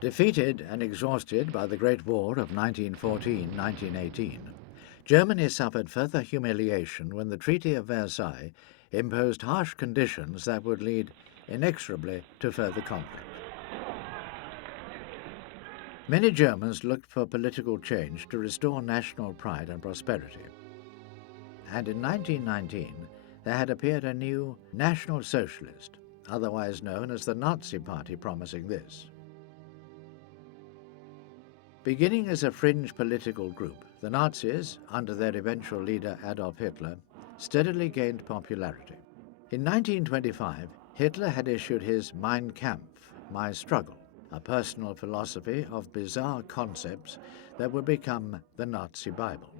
Defeated and exhausted by the Great War of 1914-1918, Germany suffered further humiliation when the Treaty of Versailles imposed harsh conditions that would lead inexorably to further conflict. Many Germans looked for political change to restore national pride and prosperity. And in 1919, there had appeared a new National Socialist, otherwise known as the Nazi Party, promising this. Beginning as a fringe political group, the Nazis, under their eventual leader Adolf Hitler, steadily gained popularity. In 1925, Hitler had issued his Mein Kampf, My Struggle, a personal philosophy of bizarre concepts that would become the Nazi Bible.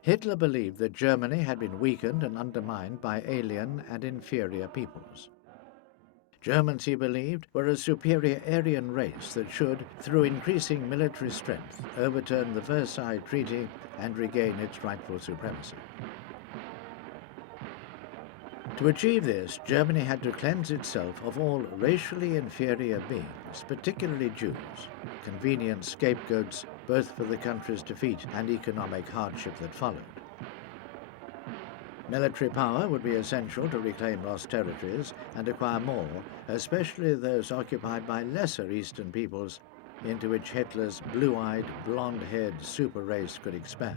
Hitler believed that Germany had been weakened and undermined by alien and inferior peoples. Germans, he believed, were a superior Aryan race that should, through increasing military strength, overturn the Versailles Treaty and regain its rightful supremacy. To achieve this, Germany had to cleanse itself of all racially inferior beings, particularly Jews, convenient scapegoats both for the country's defeat and economic hardship that followed. Military power would be essential to reclaim lost territories and acquire more, especially those occupied by lesser Eastern peoples into which Hitler's blue-eyed, blonde-haired super race could expand.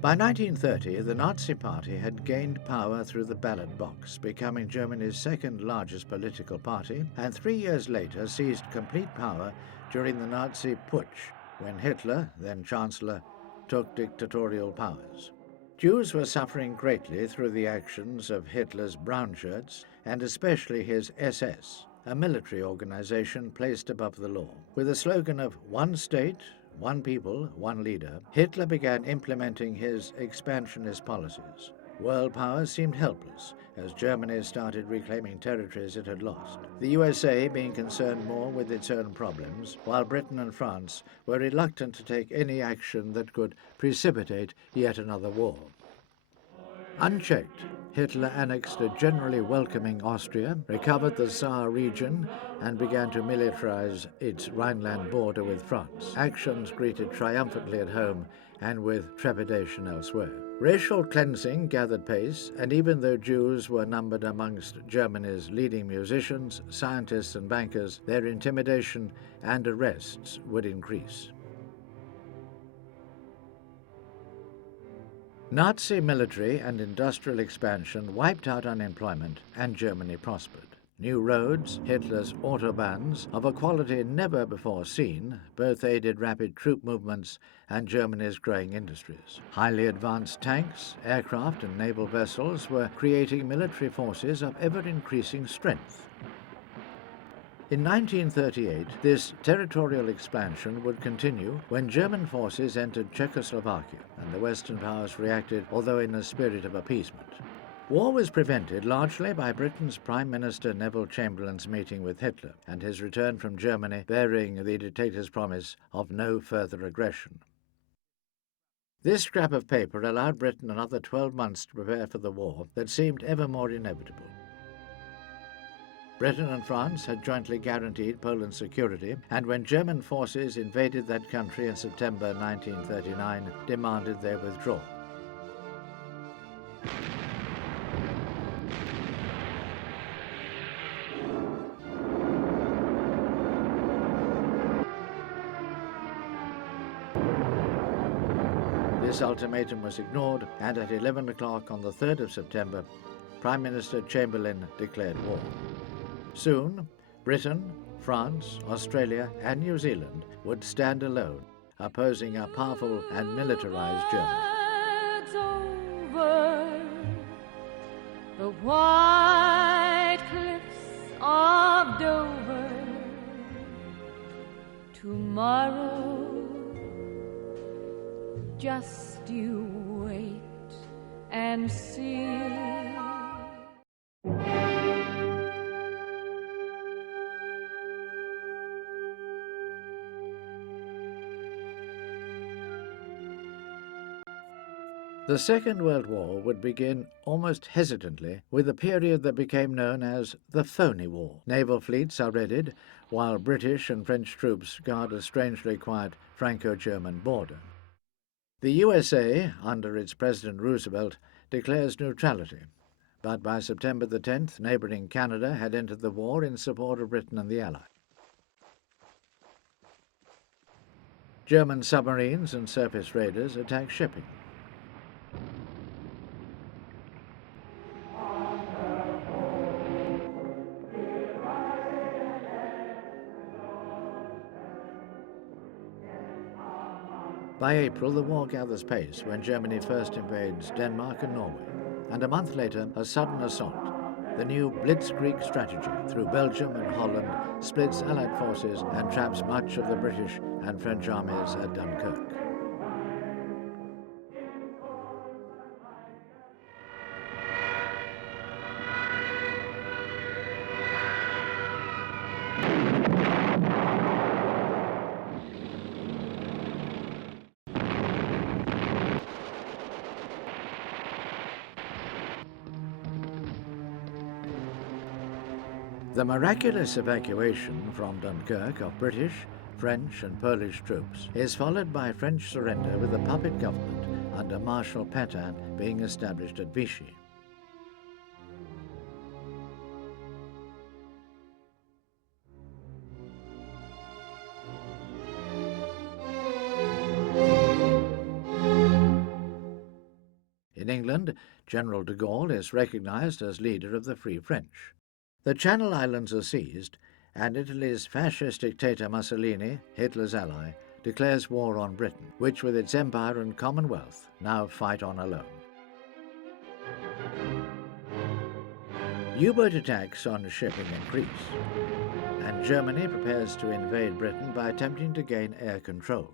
By 1930, the Nazi Party had gained power through the ballot box, becoming Germany's second largest political party, and 3 years later seized complete power during the Nazi Putsch, when Hitler, then Chancellor, took dictatorial powers. Jews were suffering greatly through the actions of Hitler's brown shirts, and especially his SS, a military organization placed above the law. With the slogan of one state, one people, one leader, Hitler began implementing his expansionist policies. World powers seemed helpless as Germany started reclaiming territories it had lost, the USA being concerned more with its own problems, while Britain and France were reluctant to take any action that could precipitate yet another war. Unchecked, Hitler annexed a generally welcoming Austria, recovered the Saar region, and began to militarize its Rhineland border with France, actions greeted triumphantly at home and with trepidation elsewhere. Racial cleansing gathered pace, and even though Jews were numbered amongst Germany's leading musicians, scientists, and bankers, their intimidation and arrests would increase. Nazi military and industrial expansion wiped out unemployment, and Germany prospered. New roads, Hitler's autobahns, of a quality never before seen, both aided rapid troop movements and Germany's growing industries. Highly advanced tanks, aircraft, and naval vessels were creating military forces of ever-increasing strength. In 1938, this territorial expansion would continue when German forces entered Czechoslovakia, and the Western powers reacted, although in a spirit of appeasement. War was prevented largely by Britain's Prime Minister Neville Chamberlain's meeting with Hitler and his return from Germany bearing the dictator's promise of no further aggression. This scrap of paper allowed Britain another 12 months to prepare for the war that seemed ever more inevitable. Britain and France had jointly guaranteed Poland's security, and when German forces invaded that country in September 1939, demanded their withdrawal. This ultimatum was ignored, and at 11 o'clock on the 3rd of September, Prime Minister Chamberlain declared war. Soon, Britain, France, Australia, and New Zealand would stand alone, opposing a powerful and militarized Germany. Over the white cliffs of Dover, tomorrow, just you wait and see. The Second World War would begin almost hesitantly with a period that became known as the Phony War. Naval fleets are readied, while British and French troops guard a strangely quiet Franco-German border. The USA, under its President Roosevelt, declares neutrality, but by September the 10th, neighbouring Canada had entered the war in support of Britain and the Allies. German submarines and surface raiders attacked shipping. By April, the war gathers pace when Germany first invades Denmark and Norway, and a month later, a sudden assault. The new Blitzkrieg strategy through Belgium and Holland splits Allied forces and traps much of the British and French armies at Dunkirk. The miraculous evacuation from Dunkirk of British, French and Polish troops is followed by French surrender with a puppet government under Marshal Pétain being established at Vichy. In England, General de Gaulle is recognised as leader of the Free French. The Channel Islands are seized, and Italy's fascist dictator Mussolini, Hitler's ally, declares war on Britain, which with its empire and Commonwealth now fight on alone. U-boat attacks on shipping increase, and Germany prepares to invade Britain by attempting to gain air control.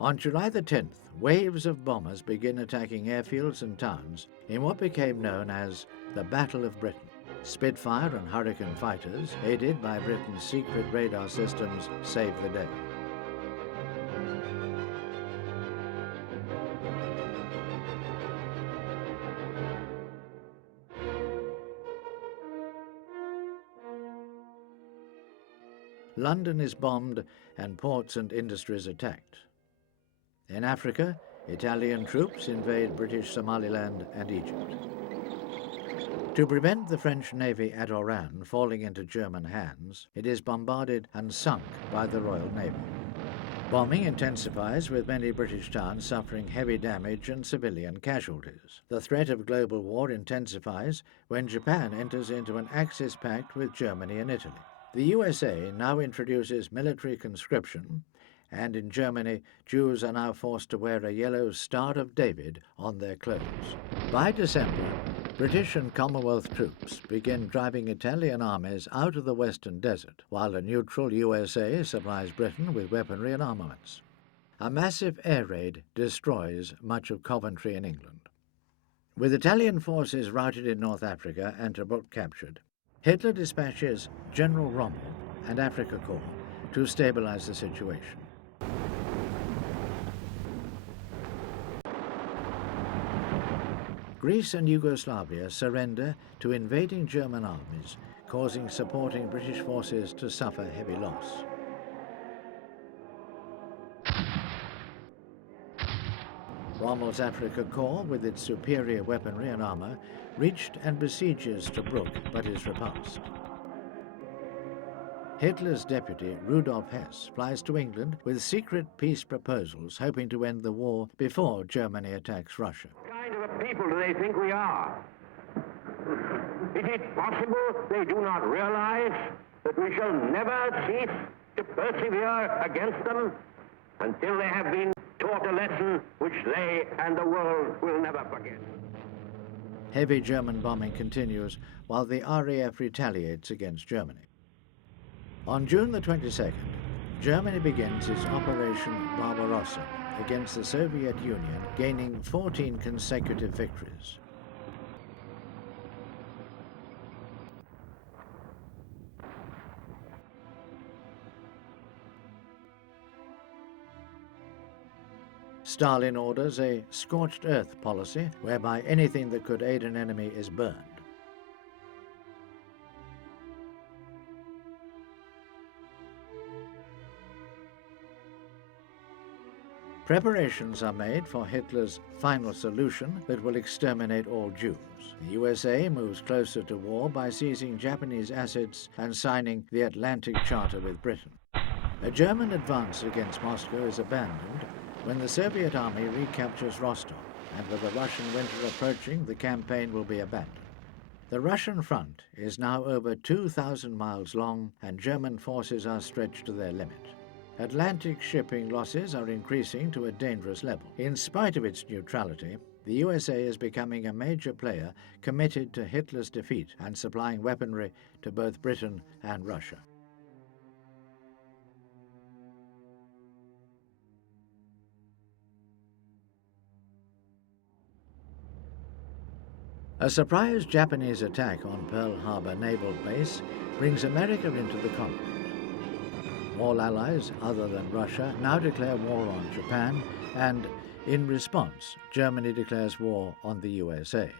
On July the 10th, waves of bombers begin attacking airfields and towns in what became known as the Battle of Britain. Spitfire and Hurricane fighters, aided by Britain's secret radar systems, save the day. London is bombed and ports and industries attacked. In Africa, Italian troops invade British Somaliland and Egypt. To prevent the French Navy at Oran falling into German hands, it is bombarded and sunk by the Royal Navy. Bombing intensifies, with many British towns suffering heavy damage and civilian casualties. The threat of global war intensifies when Japan enters into an Axis pact with Germany and Italy. The USA now introduces military conscription, and in Germany, Jews are now forced to wear a yellow Star of David on their clothes. By December, British and Commonwealth troops begin driving Italian armies out of the western desert, while a neutral USA supplies Britain with weaponry and armaments. A massive air raid destroys much of Coventry in England. With Italian forces routed in North Africa and Tobruk captured, Hitler dispatches General Rommel and Afrika Korps to stabilize the situation. Greece and Yugoslavia surrender to invading German armies, causing supporting British forces to suffer heavy loss. Rommel's Afrika Korps, with its superior weaponry and armour, reached and besieges Tobruk, but is repulsed. Hitler's deputy, Rudolf Hess, flies to England with secret peace proposals, hoping to end the war before Germany attacks Russia. What kind of a people do they think we are? Is it possible they do not realize that we shall never cease to persevere against them until they have been taught a lesson which they and the world will never forget? Heavy German bombing continues while the RAF retaliates against Germany. On June the 22nd, Germany begins its Operation Barbarossa against the Soviet Union, gaining 14 consecutive victories. Stalin orders a scorched earth policy whereby anything that could aid an enemy is burned. Preparations are made for Hitler's final solution that will exterminate all Jews. The USA moves closer to war by seizing Japanese assets and signing the Atlantic Charter with Britain. A German advance against Moscow is abandoned when the Soviet army recaptures Rostov, and with the Russian winter approaching, the campaign will be abandoned. The Russian front is now over 2,000 miles long, and German forces are stretched to their limit. Atlantic shipping losses are increasing to a dangerous level. In spite of its neutrality, the USA is becoming a major player committed to Hitler's defeat and supplying weaponry to both Britain and Russia. A surprise Japanese attack on Pearl Harbor Naval Base brings America into the conflict. All allies other than Russia now declare war on Japan, and in response, Germany declares war on the USA.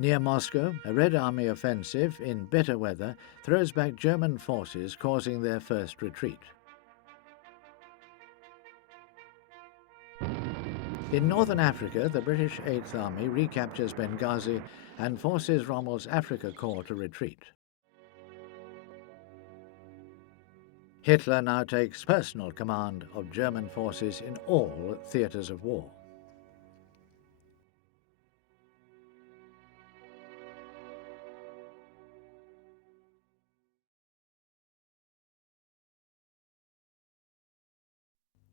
Near Moscow, a Red Army offensive in bitter weather throws back German forces, causing their first retreat. In northern Africa, the British 8th Army recaptures Benghazi and forces Rommel's Afrika Korps to retreat. Hitler now takes personal command of German forces in all theatres of war.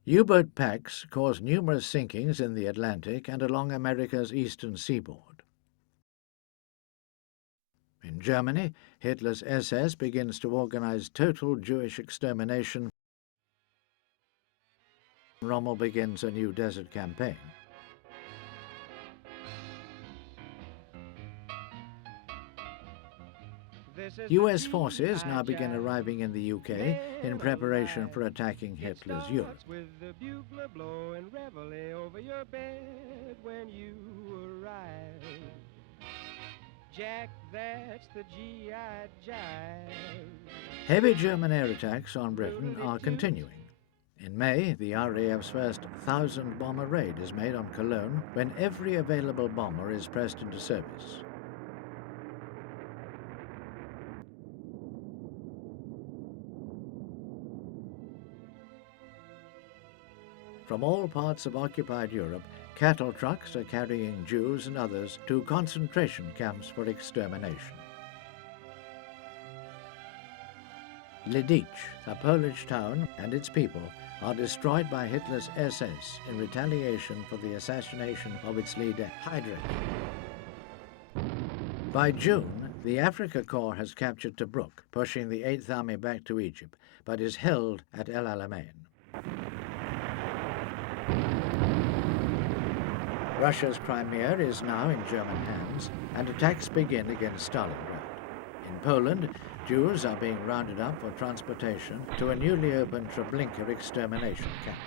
U-boat packs cause numerous sinkings in the Atlantic and along America's eastern seaboard. In Germany, Hitler's SS begins to organize total Jewish extermination. Rommel begins a new desert campaign. US forces now begin arriving in the UK in preparation for attacking Hitler's Europe. With the bugler blowing reveille over your bed when you arrive. Jack, that's the GI jive. Heavy German air attacks on Britain are continuing. In May, the RAF's first 1,000 bomber raid is made on Cologne when every available bomber is pressed into service. From all parts of occupied Europe, cattle trucks are carrying Jews and others to concentration camps for extermination. Lidice, a Polish town, and its people are destroyed by Hitler's SS in retaliation for the assassination of its leader, Heydrich. By June, the Afrika Korps has captured Tobruk, pushing the 8th Army back to Egypt, but is held at El Alamein. Russia's Crimea is now in German hands, and attacks begin against Stalingrad. In Poland, Jews are being rounded up for transportation to a newly opened Treblinka extermination camp.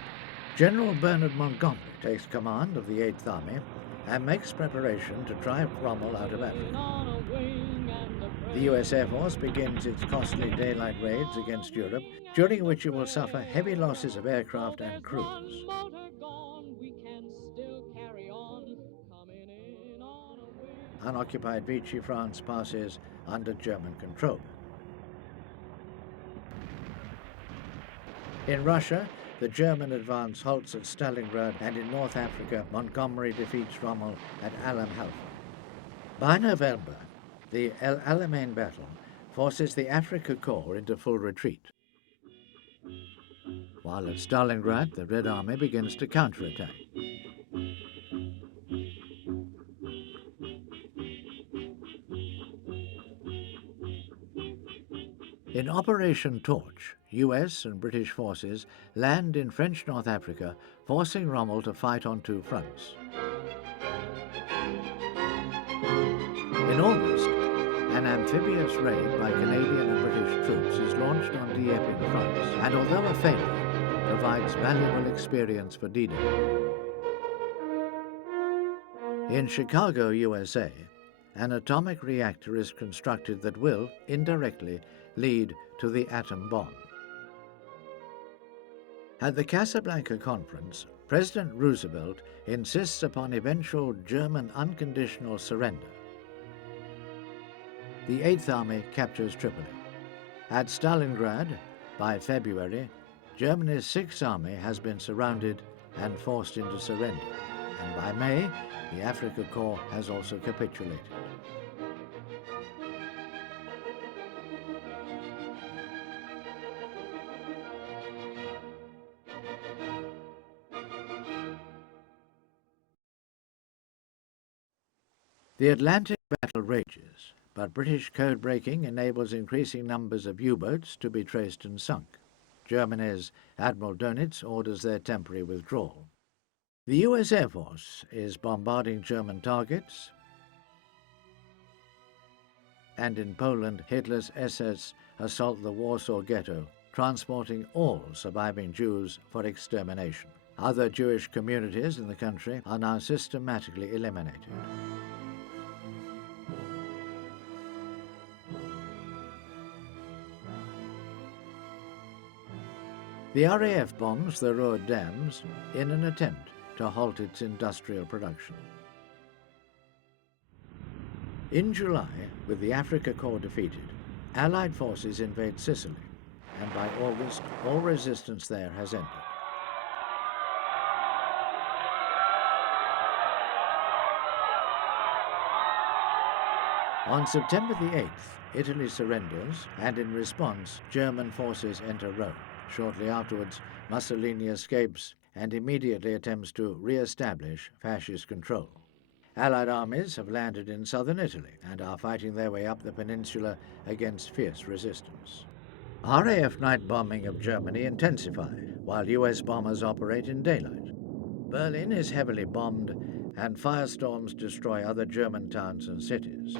General Bernard Montgomery takes command of the 8th Army and makes preparation to drive Rommel out of Africa. The US Air Force begins its costly daylight raids against Europe, during which it will suffer heavy losses of aircraft and crews. Unoccupied Vichy France passes under German control. In Russia, the German advance halts at Stalingrad, and in North Africa, Montgomery defeats Rommel at Alam Halfa. By November, the El Alamein battle forces the Afrika Korps into full retreat. While at Stalingrad, the Red Army begins to counterattack. In Operation Torch, US and British forces land in French North Africa, forcing Rommel to fight on two fronts. In August, an amphibious raid by Canadian and British troops is launched on Dieppe in France, and although a failure, provides valuable experience for D-Day. In Chicago, USA, an atomic reactor is constructed that will, indirectly, lead to the atom bomb. At the Casablanca Conference, President Roosevelt insists upon eventual German unconditional surrender. The Eighth Army captures Tripoli. At Stalingrad, by February, Germany's Sixth Army has been surrounded and forced into surrender, and by May, the Afrika Korps has also capitulated. The Atlantic battle rages, but British code-breaking enables increasing numbers of U-boats to be traced and sunk. Germany's Admiral Dönitz orders their temporary withdrawal. The US Air Force is bombarding German targets, and in Poland, Hitler's SS assault the Warsaw Ghetto, transporting all surviving Jews for extermination. Other Jewish communities in the country are now systematically eliminated. The RAF bombs the Ruhr dams in an attempt to halt its industrial production. In July, with the Afrika Korps defeated, Allied forces invade Sicily, and by August, all resistance there has ended. On September the 8th, Italy surrenders, and in response, German forces enter Rome. Shortly afterwards, Mussolini escapes and immediately attempts to re-establish fascist control. Allied armies have landed in southern Italy and are fighting their way up the peninsula against fierce resistance. RAF night bombing of Germany intensifies, while US bombers operate in daylight. Berlin is heavily bombed, and firestorms destroy other German towns and cities.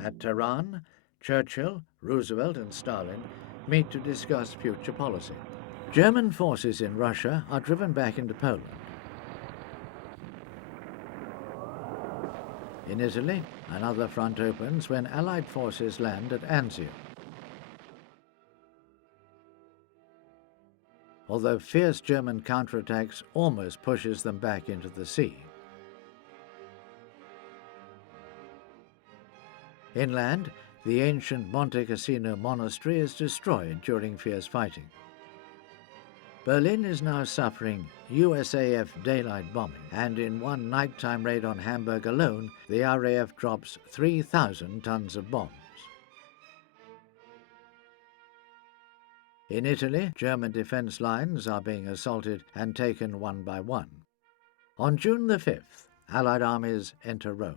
At Tehran, Churchill, Roosevelt and Stalin meet to discuss future policy. German forces in Russia are driven back into Poland. In Italy, another front opens when Allied forces land at Anzio. Although fierce German counterattacks almost pushes them back into the sea. Inland, the ancient Monte Cassino monastery is destroyed during fierce fighting. Berlin is now suffering USAF daylight bombing, and in one nighttime raid on Hamburg alone, the RAF drops 3,000 tons of bombs. In Italy, German defense lines are being assaulted and taken one by one. On June the 5th, Allied armies enter Rome.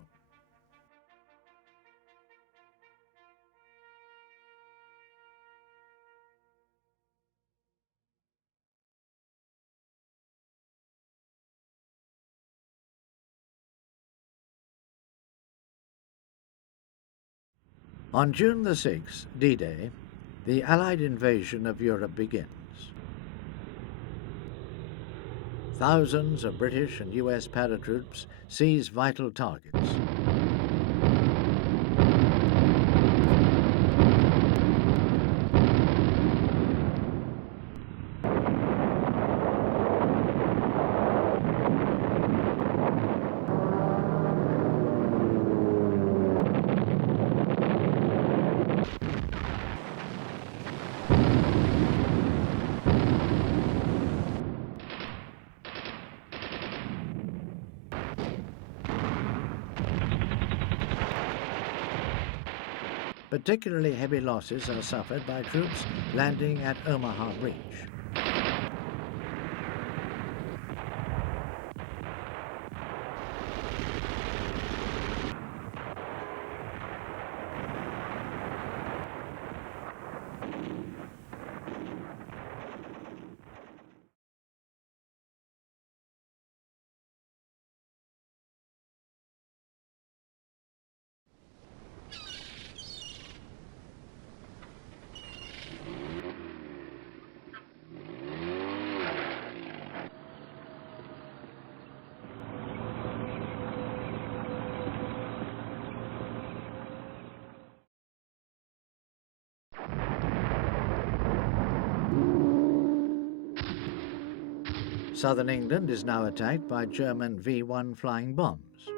On June the 6th, D-Day, the Allied invasion of Europe begins. Thousands of British and US paratroops seize vital targets. Particularly heavy losses are suffered by troops landing at Omaha Beach. Southern England is now attacked by German V-1 flying bombs.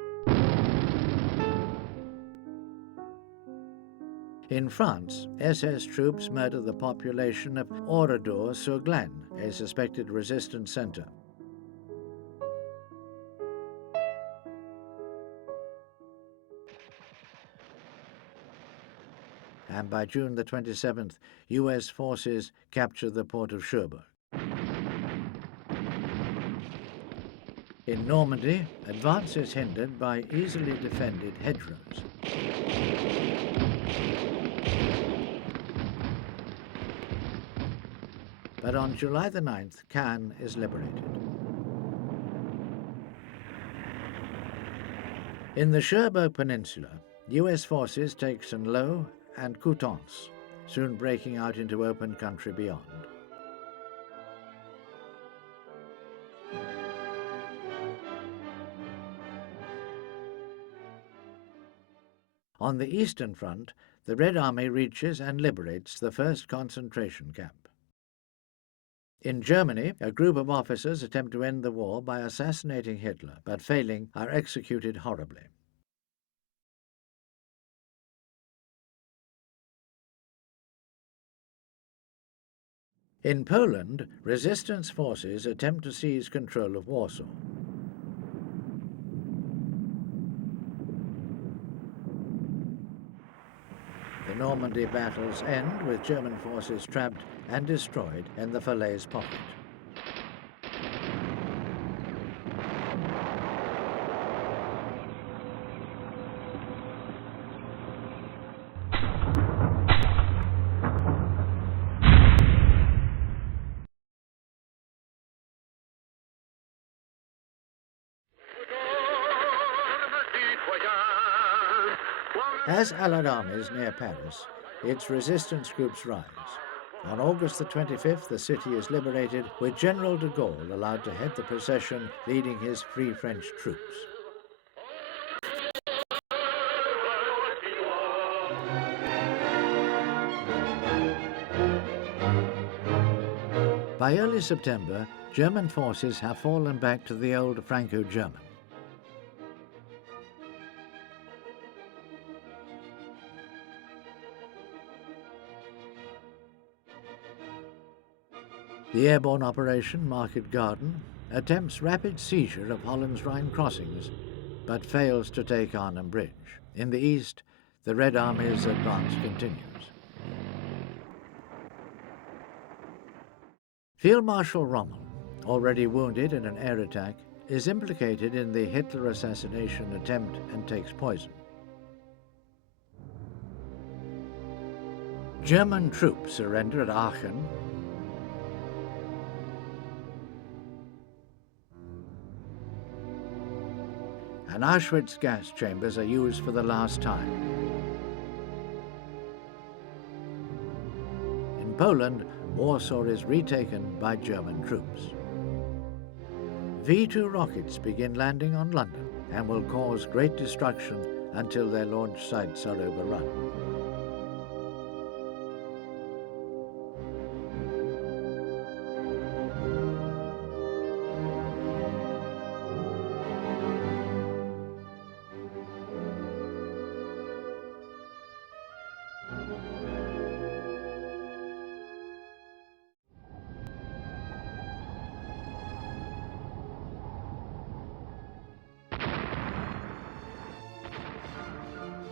In France, SS troops murder the population of Oradour-sur-Glane, a suspected resistance centre. And by June the 27th, US forces capture the port of Cherbourg. In Normandy, advance is hindered by easily defended hedgerows. But on July the 9th, Caen is liberated. In the Cherbourg Peninsula, US forces take Saint-Lô and Coutances, soon breaking out into open country beyond. On the Eastern Front, the Red Army reaches and liberates the first concentration camp. In Germany, a group of officers attempt to end the war by assassinating Hitler, but failing, are executed horribly. In Poland, resistance forces attempt to seize control of Warsaw. The Normandy battles end with German forces trapped and destroyed in the Falaise pocket. As Allied armies near Paris, its resistance groups rise. On August the 25th, the city is liberated, with General de Gaulle allowed to head the procession leading his Free French troops. By early September, German forces have fallen back to the old Franco-German. The airborne operation Market Garden attempts rapid seizure of Holland's Rhine crossings, but fails to take Arnhem Bridge. In the east, the Red Army's advance continues. Field Marshal Rommel, already wounded in an air attack, is implicated in the Hitler assassination attempt and takes poison. German troops surrender at Aachen, and Auschwitz gas chambers are used for the last time. In Poland, Warsaw is retaken by German troops. V-2 rockets begin landing on London and will cause great destruction until their launch sites are overrun.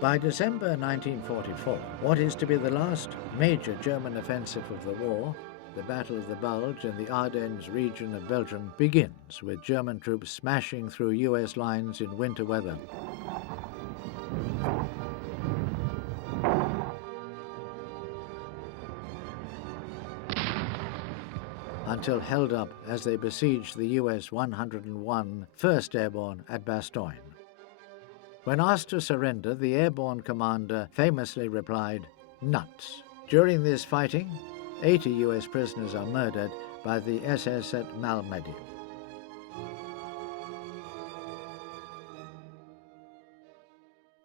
By December 1944, what is to be the last major German offensive of the war, the Battle of the Bulge in the Ardennes region of Belgium, begins, with German troops smashing through US lines in winter weather. Until held up as they besieged the US 101 1st Airborne at Bastogne. When asked to surrender, the airborne commander famously replied, "Nuts." During this fighting, 80 US prisoners are murdered by the SS at Malmedy.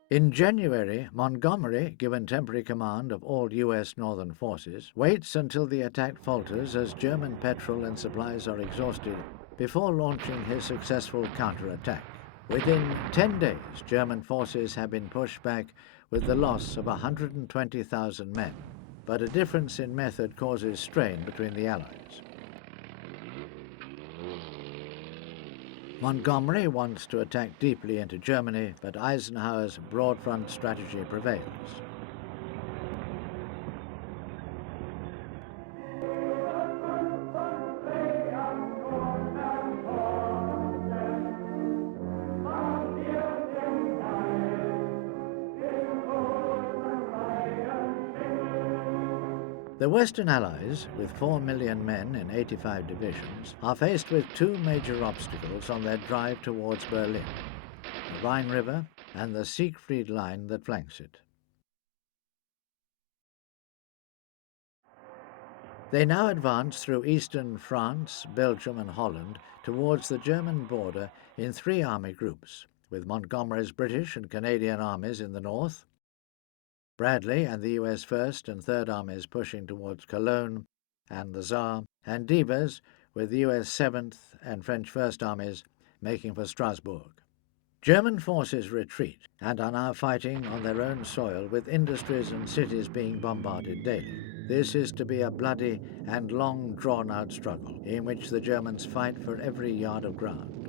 In January, Montgomery, given temporary command of all US northern forces, waits until the attack falters as German petrol and supplies are exhausted before launching his successful counterattack. Within 10 days, German forces had been pushed back with the loss of 120,000 men, but a difference in method causes strain between the Allies. Montgomery wants to attack deeply into Germany, but Eisenhower's broad front strategy prevails. The Western Allies, with 4 million men in 85 divisions, are faced with two major obstacles on their drive towards Berlin: the Rhine River and the Siegfried Line that flanks it. They now advance through eastern France, Belgium and Holland towards the German border in three army groups, with Montgomery's British and Canadian armies in the north, Bradley and the US 1st and 3rd Armies pushing towards Cologne and the Saar, and Devers with the US 7th and French 1st Armies making for Strasbourg. German forces retreat and are now fighting on their own soil, with industries and cities being bombarded daily. This is to be a bloody and long drawn-out struggle in which the Germans fight for every yard of ground.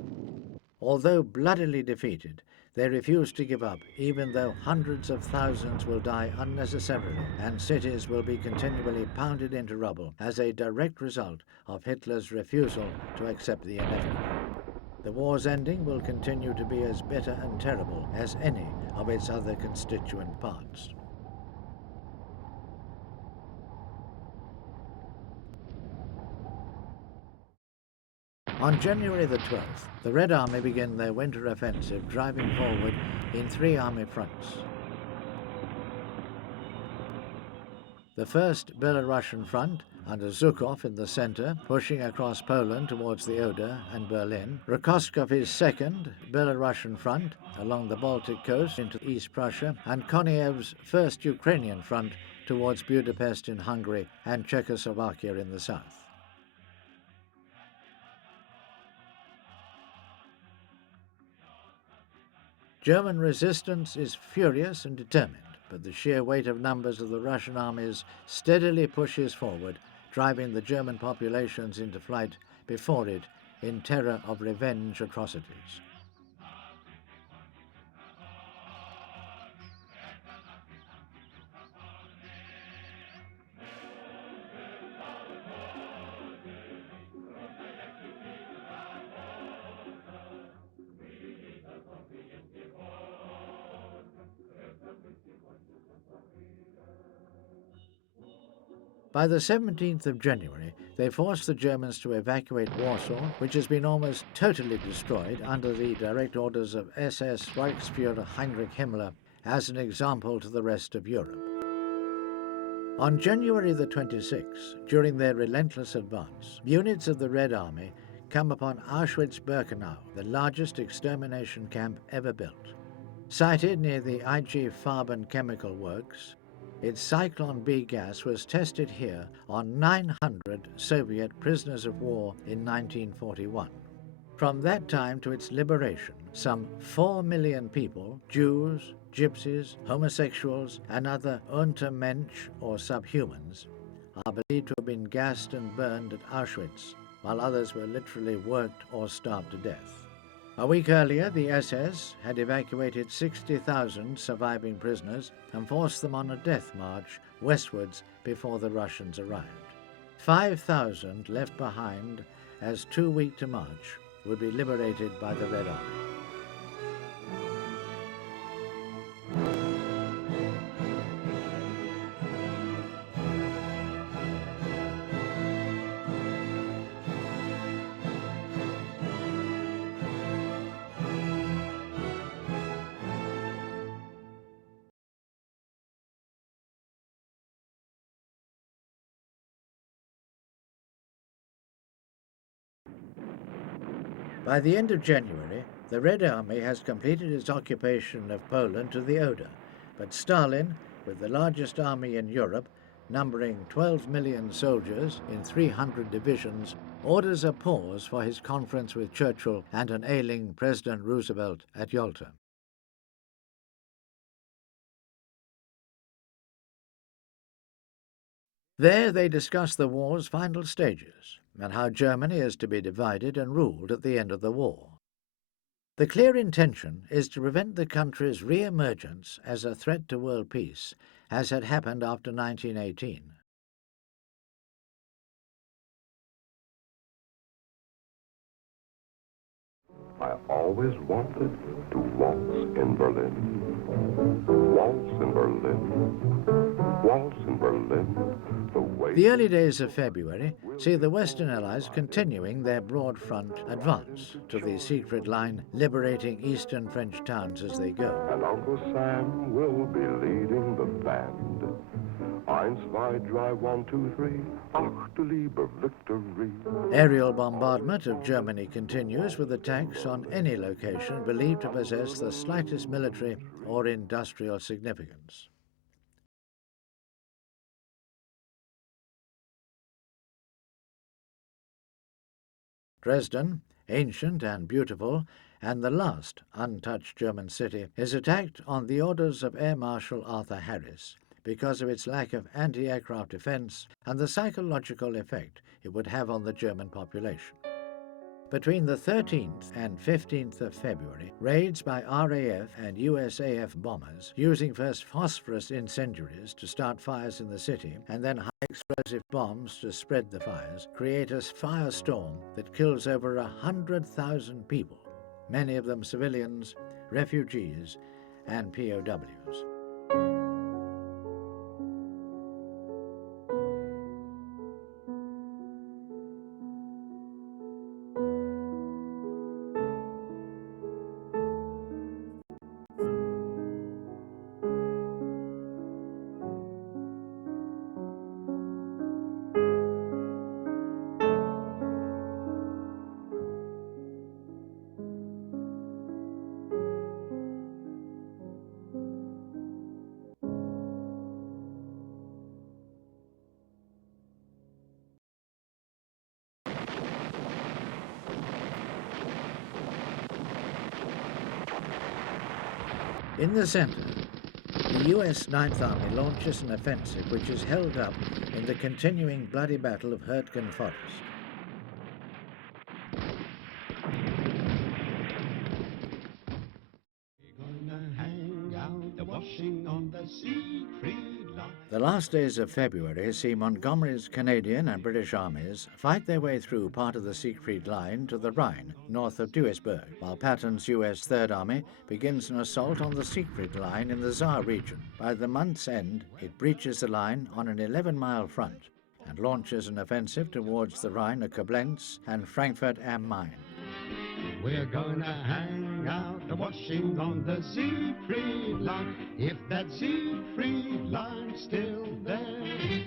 Although bloodily defeated, they refuse to give up, even though hundreds of thousands will die unnecessarily and cities will be continually pounded into rubble as a direct result of Hitler's refusal to accept the inevitable. The war's ending will continue to be as bitter and terrible as any of its other constituent parts. On January the 12th, the Red Army begin their winter offensive, driving forward in three army fronts. The 1st Belarusian Front, under Zhukov in the center, pushing across Poland towards the Oder and Berlin. Rokoskov's 2nd Belarusian Front, along the Baltic coast into East Prussia, and Koniev's 1st Ukrainian Front towards Budapest in Hungary and Czechoslovakia in the south. German resistance is furious and determined, but the sheer weight of numbers of the Russian armies steadily pushes forward, driving the German populations into flight before it in terror of revenge atrocities. By the 17th of January, they forced the Germans to evacuate Warsaw, which has been almost totally destroyed under the direct orders of SS Reichsführer Heinrich Himmler, as an example to the rest of Europe. On January the 26th, during their relentless advance, units of the Red Army come upon Auschwitz-Birkenau, the largest extermination camp ever built. Sited near the IG Farben chemical works, its Cyclone B gas was tested here on 900 Soviet prisoners of war in 1941. From that time to its liberation, some 4 million people, Jews, gypsies, homosexuals, and other Untermensch or subhumans, are believed to have been gassed and burned at Auschwitz, while others were literally worked or starved to death. A week earlier, the SS had evacuated 60,000 surviving prisoners and forced them on a death march westwards before the Russians arrived. 5,000 left behind, as too weak to march, would be liberated by the Red Army. By the end of January, the Red Army has completed its occupation of Poland to the Oder, but Stalin, with the largest army in Europe, numbering 12 million soldiers in 300 divisions, orders a pause for his conference with Churchill and an ailing President Roosevelt at Yalta. There they discuss the war's final stages and how Germany is to be divided and ruled at the end of the war. The clear intention is to prevent the country's re-emergence as a threat to world peace, as had happened after 1918. I always wanted to waltz in Berlin. Waltz in Berlin. Waltz in Berlin. The early days of February see the Western Allies continuing their broad front advance to the secret line, liberating eastern French towns as they go. And Uncle Sam will be leading the band. 1, 2, 3, 1, 2, 3. Ach, du liebe victory. Aerial bombardment of Germany continues with attacks on any location believed to possess the slightest military or industrial significance. Dresden, ancient and beautiful, and the last untouched German city, is attacked on the orders of Air Marshal Arthur Harris because of its lack of anti-aircraft defense and the psychological effect it would have on the German population. Between the 13th and 15th of February, raids by RAF and USAF bombers, using first phosphorus incendiaries to start fires in the city and then high-explosive bombs to spread the fires, create a firestorm that kills over 100,000 people, many of them civilians, refugees, and POWs. In the centre, the US Ninth Army launches an offensive which is held up in the continuing bloody battle of Hurtgen Forest. The last days of February see Montgomery's Canadian and British armies fight their way through part of the Siegfried Line to the Rhine, north of Duisburg, while Patton's US Third Army begins an assault on the Siegfried Line in the Saar region. By the month's end, it breaches the line on an 11-mile front and launches an offensive towards the Rhine at Koblenz and Frankfurt am Main. We're gonna hang out washing on the Siegfried line, if that Siegfried line's still there.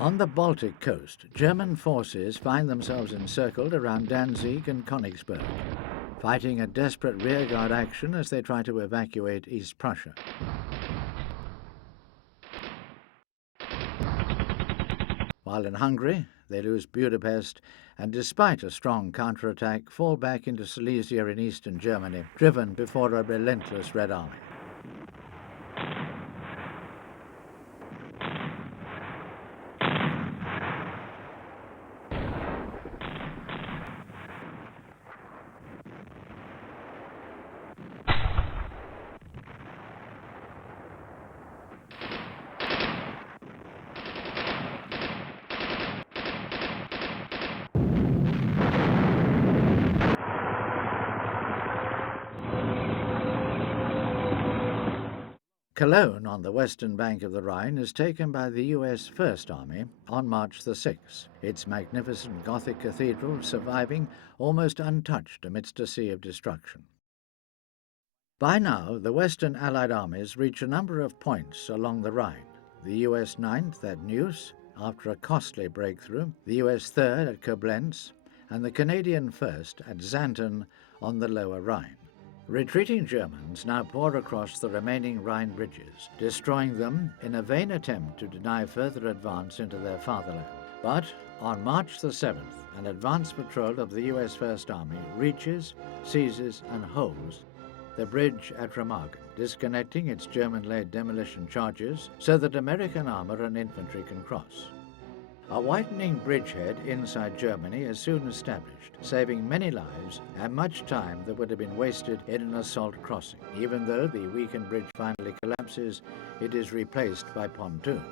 On the Baltic coast, German forces find themselves encircled around Danzig and Königsberg, fighting a desperate rearguard action as they try to evacuate East Prussia. While in Hungary, they lose Budapest and, despite a strong counterattack, fall back into Silesia in eastern Germany, driven before a relentless Red Army. Cologne, on the western bank of the Rhine, is taken by the US First Army on March the 6th, its magnificent Gothic cathedral surviving almost untouched amidst a sea of destruction. By now, the Western Allied armies reach a number of points along the Rhine. The US 9th at Neuss, after a costly breakthrough, the US 3rd at Koblenz, and the Canadian 1st at Xanten on the lower Rhine. Retreating Germans now pour across the remaining Rhine bridges, destroying them in a vain attempt to deny further advance into their fatherland. But on March the 7th, an advance patrol of the US First Army reaches, seizes and holds the bridge at Remagen, disconnecting its German-led demolition charges so that American armor and infantry can cross. A widening bridgehead inside Germany is soon established, saving many lives and much time that would have been wasted in an assault crossing. Even though the weakened bridge finally collapses, it is replaced by pontoons.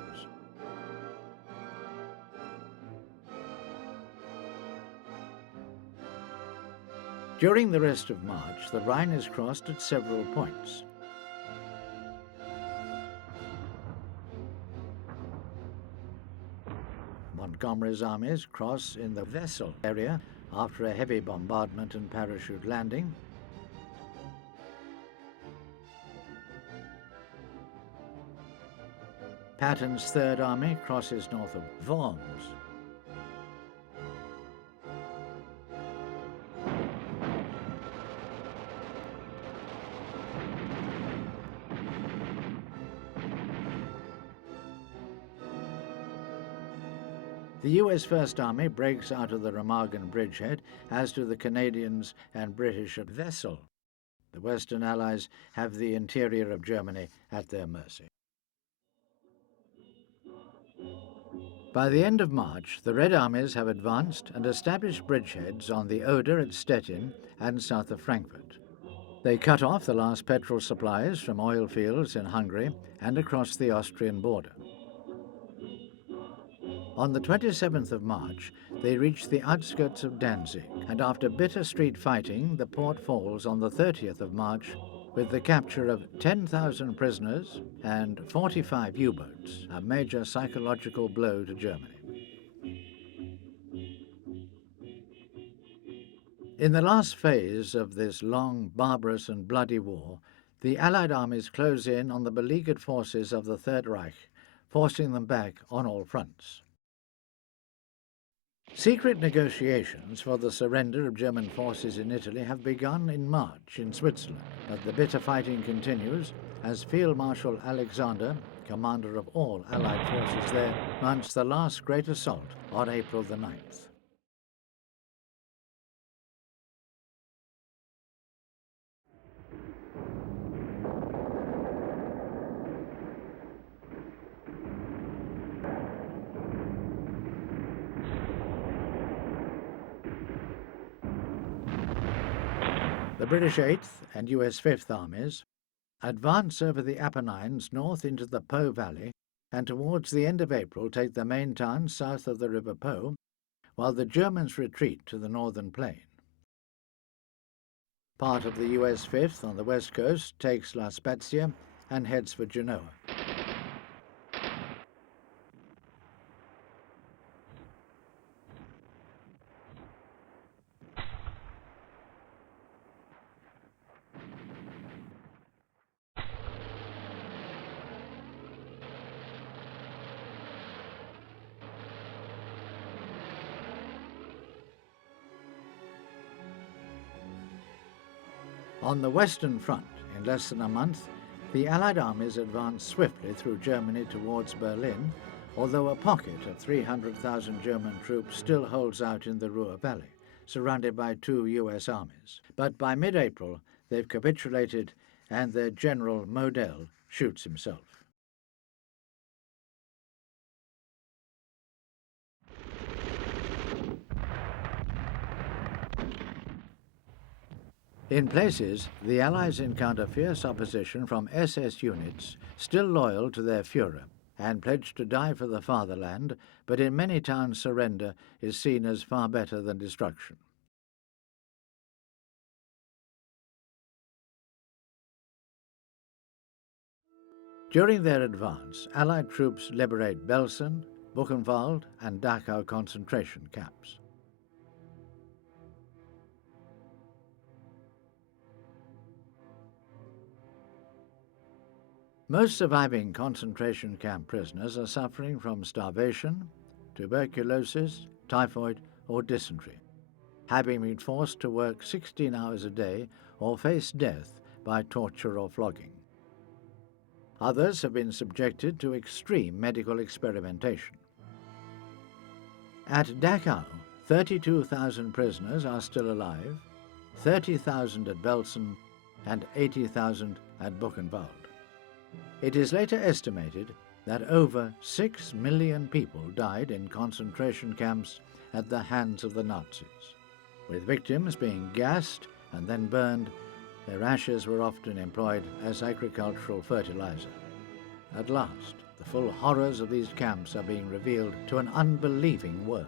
During the rest of March, the Rhine is crossed at several points. Montgomery's armies cross in the Wesel area after a heavy bombardment and parachute landing. Patton's Third Army crosses north of Worms. The US First Army breaks out of the Remagen bridgehead, as do the Canadians and British at Wesel. The Western Allies have the interior of Germany at their mercy. By the end of March, the Red Armies have advanced and established bridgeheads on the Oder at Stettin and south of Frankfurt. They cut off the last petrol supplies from oil fields in Hungary and across the Austrian border. On the 27th of March, they reach the outskirts of Danzig, and after bitter street fighting, the port falls on the 30th of March with the capture of 10,000 prisoners and 45 U-boats, a major psychological blow to Germany. In the last phase of this long, barbarous and bloody war, the Allied armies close in on the beleaguered forces of the Third Reich, forcing them back on all fronts. Secret negotiations for the surrender of German forces in Italy have begun in March in Switzerland, but the bitter fighting continues as Field Marshal Alexander, commander of all Allied forces there, mounts the last great assault on April the 9th. The British 8th and US 5th Armies advance over the Apennines north into the Po Valley and towards the end of April take the main towns south of the River Po, while the Germans retreat to the northern plain. Part of the US 5th on the west coast takes La Spezia and heads for Genoa. On the Western Front, in less than a month, the Allied armies advance swiftly through Germany towards Berlin, although a pocket of 300,000 German troops still holds out in the Ruhr Valley, surrounded by 2 US armies. But by mid-April, they've capitulated and their general Model shoots himself. In places, the Allies encounter fierce opposition from SS units still loyal to their Führer and pledged to die for the fatherland, but in many towns surrender is seen as far better than destruction. During their advance, Allied troops liberate Belsen, Buchenwald and Dachau concentration camps. Most surviving concentration camp prisoners are suffering from starvation, tuberculosis, typhoid or dysentery, having been forced to work 16 hours a day or face death by torture or flogging. Others have been subjected to extreme medical experimentation. At Dachau, 32,000 prisoners are still alive, 30,000 at Belsen, and 80,000 at Buchenwald. It is later estimated that over 6 million people died in concentration camps at the hands of the Nazis, with victims being gassed and then burned. Their ashes were often employed as agricultural fertilizer. At last, the full horrors of these camps are being revealed to an unbelieving world.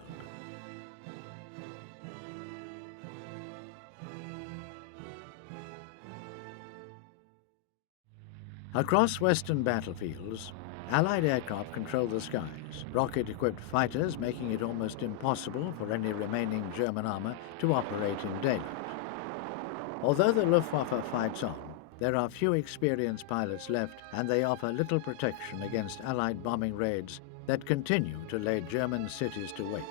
Across Western battlefields, Allied aircraft control the skies, rocket-equipped fighters making it almost impossible for any remaining German armor to operate in daylight. Although the Luftwaffe fights on, there are few experienced pilots left, and they offer little protection against Allied bombing raids that continue to lay German cities to waste.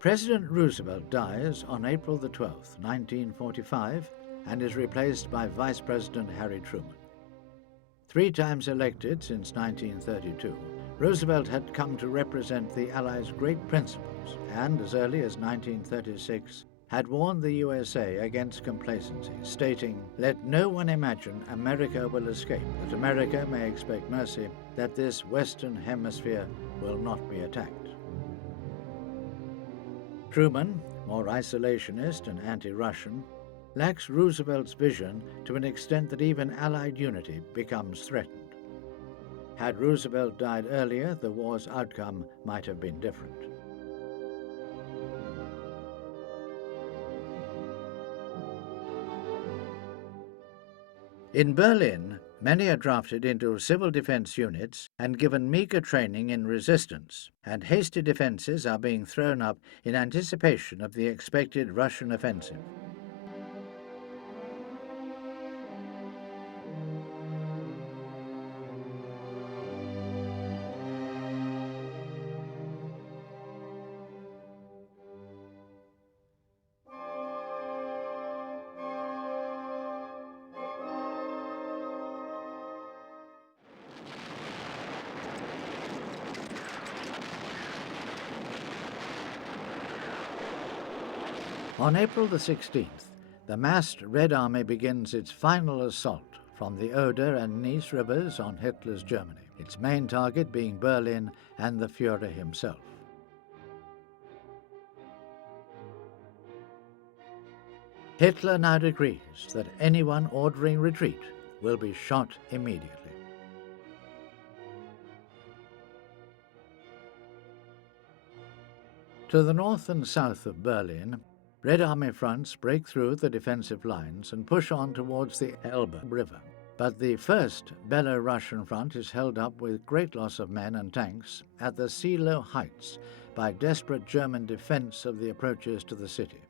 President Roosevelt dies on April the 12th, 1945, and is replaced by Vice President Harry Truman. 3 times elected since 1932, Roosevelt had come to represent the Allies' great principles and, as early as 1936, had warned the USA against complacency, stating, "Let no one imagine America will escape, that America may expect mercy, that this Western Hemisphere will not be attacked." Truman, more isolationist and anti-Russian, lacks Roosevelt's vision to an extent that even Allied unity becomes threatened. Had Roosevelt died earlier, the war's outcome might have been different. In Berlin, many are drafted into civil defense units and given meager training in resistance, and hasty defenses are being thrown up in anticipation of the expected Russian offensive. On April the 16th, the massed Red Army begins its final assault from the Oder and Neisse rivers on Hitler's Germany, its main target being Berlin and the Führer himself. Hitler now decrees that anyone ordering retreat will be shot immediately. To the north and south of Berlin, Red Army fronts break through the defensive lines and push on towards the Elbe River. But the first Belarusian front is held up with great loss of men and tanks at the Seelow Heights by desperate German defense of the approaches to the city.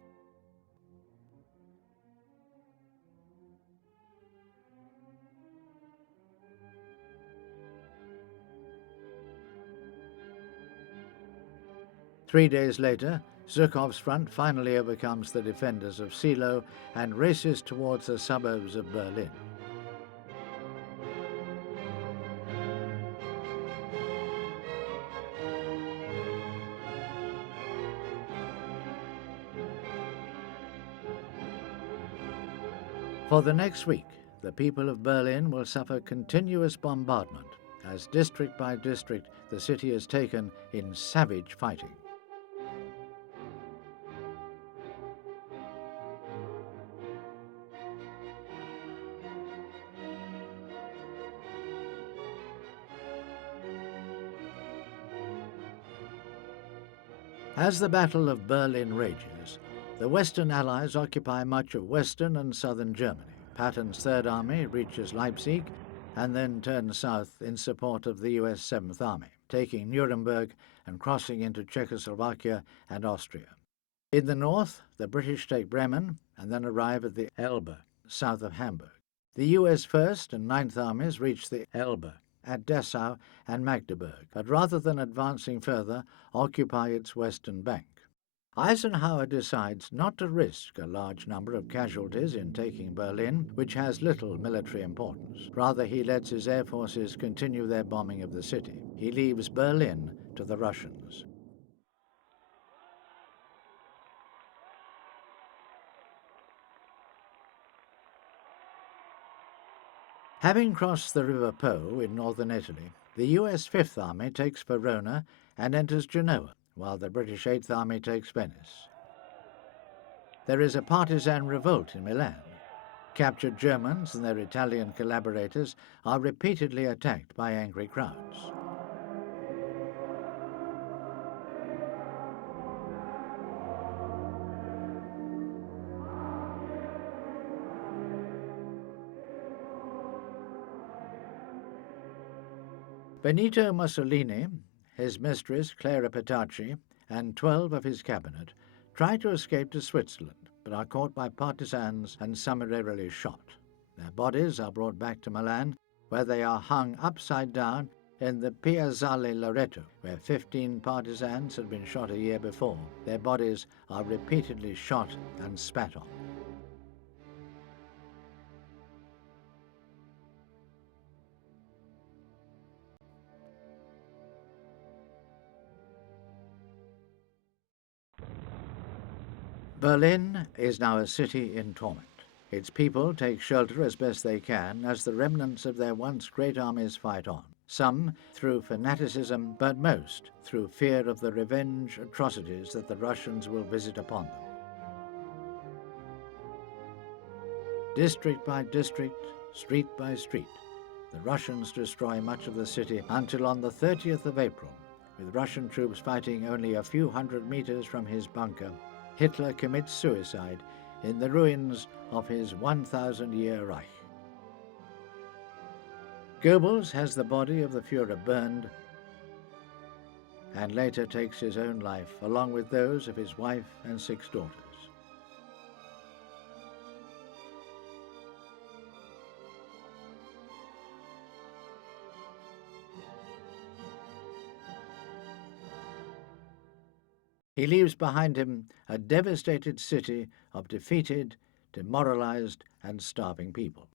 Three days later, Zhukov's front finally overcomes the defenders of Seelow and races towards the suburbs of Berlin. For the next week, the people of Berlin will suffer continuous bombardment as district by district the city is taken in savage fighting. As the Battle of Berlin rages, the Western Allies occupy much of western and southern Germany. Patton's Third Army reaches Leipzig and then turns south in support of the US Seventh Army, taking Nuremberg and crossing into Czechoslovakia and Austria. In the north, the British take Bremen and then arrive at the Elbe, south of Hamburg. The US First and Ninth Armies reach the Elbe at Dessau and Magdeburg, but rather than advancing further, occupy its western bank. Eisenhower decides not to risk a large number of casualties in taking Berlin, which has little military importance. Rather, he lets his air forces continue their bombing of the city. He leaves Berlin to the Russians. Having crossed the River Po in northern Italy, the US Fifth Army takes Verona and enters Genoa, while the British Eighth Army takes Venice. There is a partisan revolt in Milan. Captured Germans and their Italian collaborators are repeatedly attacked by angry crowds. Benito Mussolini, his mistress Clara Petacci, and 12 of his cabinet try to escape to Switzerland, but are caught by partisans and summarily shot. Their bodies are brought back to Milan, where they are hung upside down in the Piazzale Loreto, where 15 partisans had been shot a year before. Their bodies are repeatedly shot and spat on. Berlin is now a city in torment. Its people take shelter as best they can as the remnants of their once great armies fight on, some through fanaticism, but most through fear of the revenge atrocities that the Russians will visit upon them. District by district, street by street, the Russians destroy much of the city until on the 30th of April, with Russian troops fighting only a few hundred meters from his bunker, Hitler commits suicide in the ruins of his 1,000-year Reich. Goebbels has the body of the Führer burned and later takes his own life along with those of his wife and 6 daughters. He leaves behind him a devastated city of defeated, demoralized, and starving people.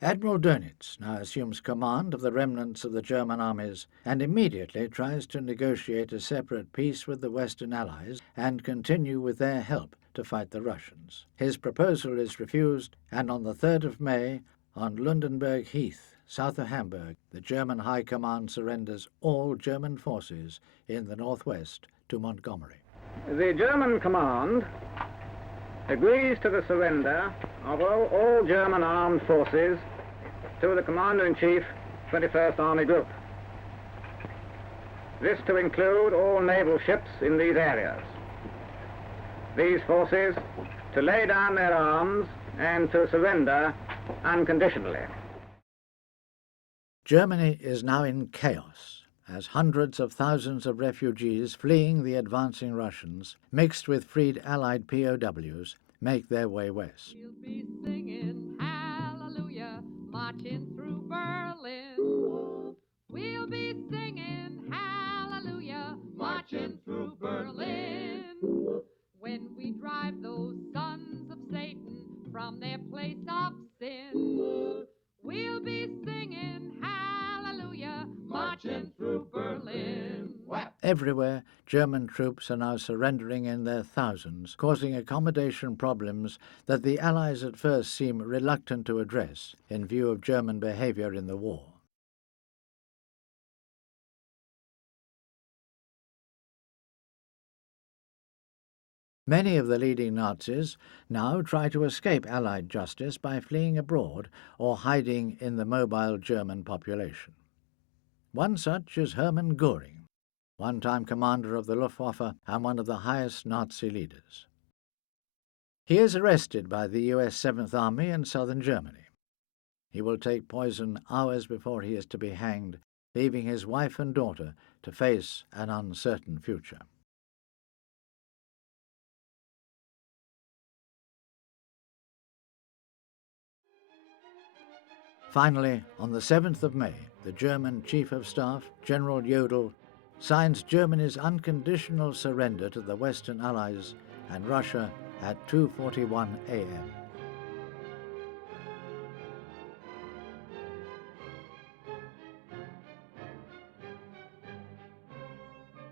Admiral Dönitz now assumes command of the remnants of the German armies and immediately tries to negotiate a separate peace with the Western Allies and continue with their help to fight the Russians. His proposal is refused, and on the 3rd of May, on Lundenburg Heath, south of Hamburg, the German High Command surrenders all German forces in the northwest to Montgomery. The German command agrees to the surrender of all German armed forces to the Commander-in-Chief, 21st Army Group. This to include all naval ships in these areas. These forces to lay down their arms and to surrender unconditionally. Germany is now in chaos, as hundreds of thousands of refugees fleeing the advancing Russians, mixed with freed Allied POWs, make their way west. We'll be singing hallelujah, marching through Berlin. We'll be singing hallelujah, marching through Berlin. When we drive those sons of Satan from their place of sin, we'll be singing hallelujah, marching through Berlin. Everywhere, German troops are now surrendering in their thousands, causing accommodation problems that the Allies at first seem reluctant to address in view of German behaviour in the war. Many of the leading Nazis now try to escape Allied justice by fleeing abroad or hiding in the mobile German population. One such is Hermann Göring, one-time commander of the Luftwaffe and one of the highest Nazi leaders. He is arrested by the US 7th Army in southern Germany. He will take poison hours before he is to be hanged, leaving his wife and daughter to face an uncertain future. Finally, on the 7th of May, the German Chief of Staff, General Jodl, signs Germany's unconditional surrender to the Western Allies and Russia at 2:41 a.m.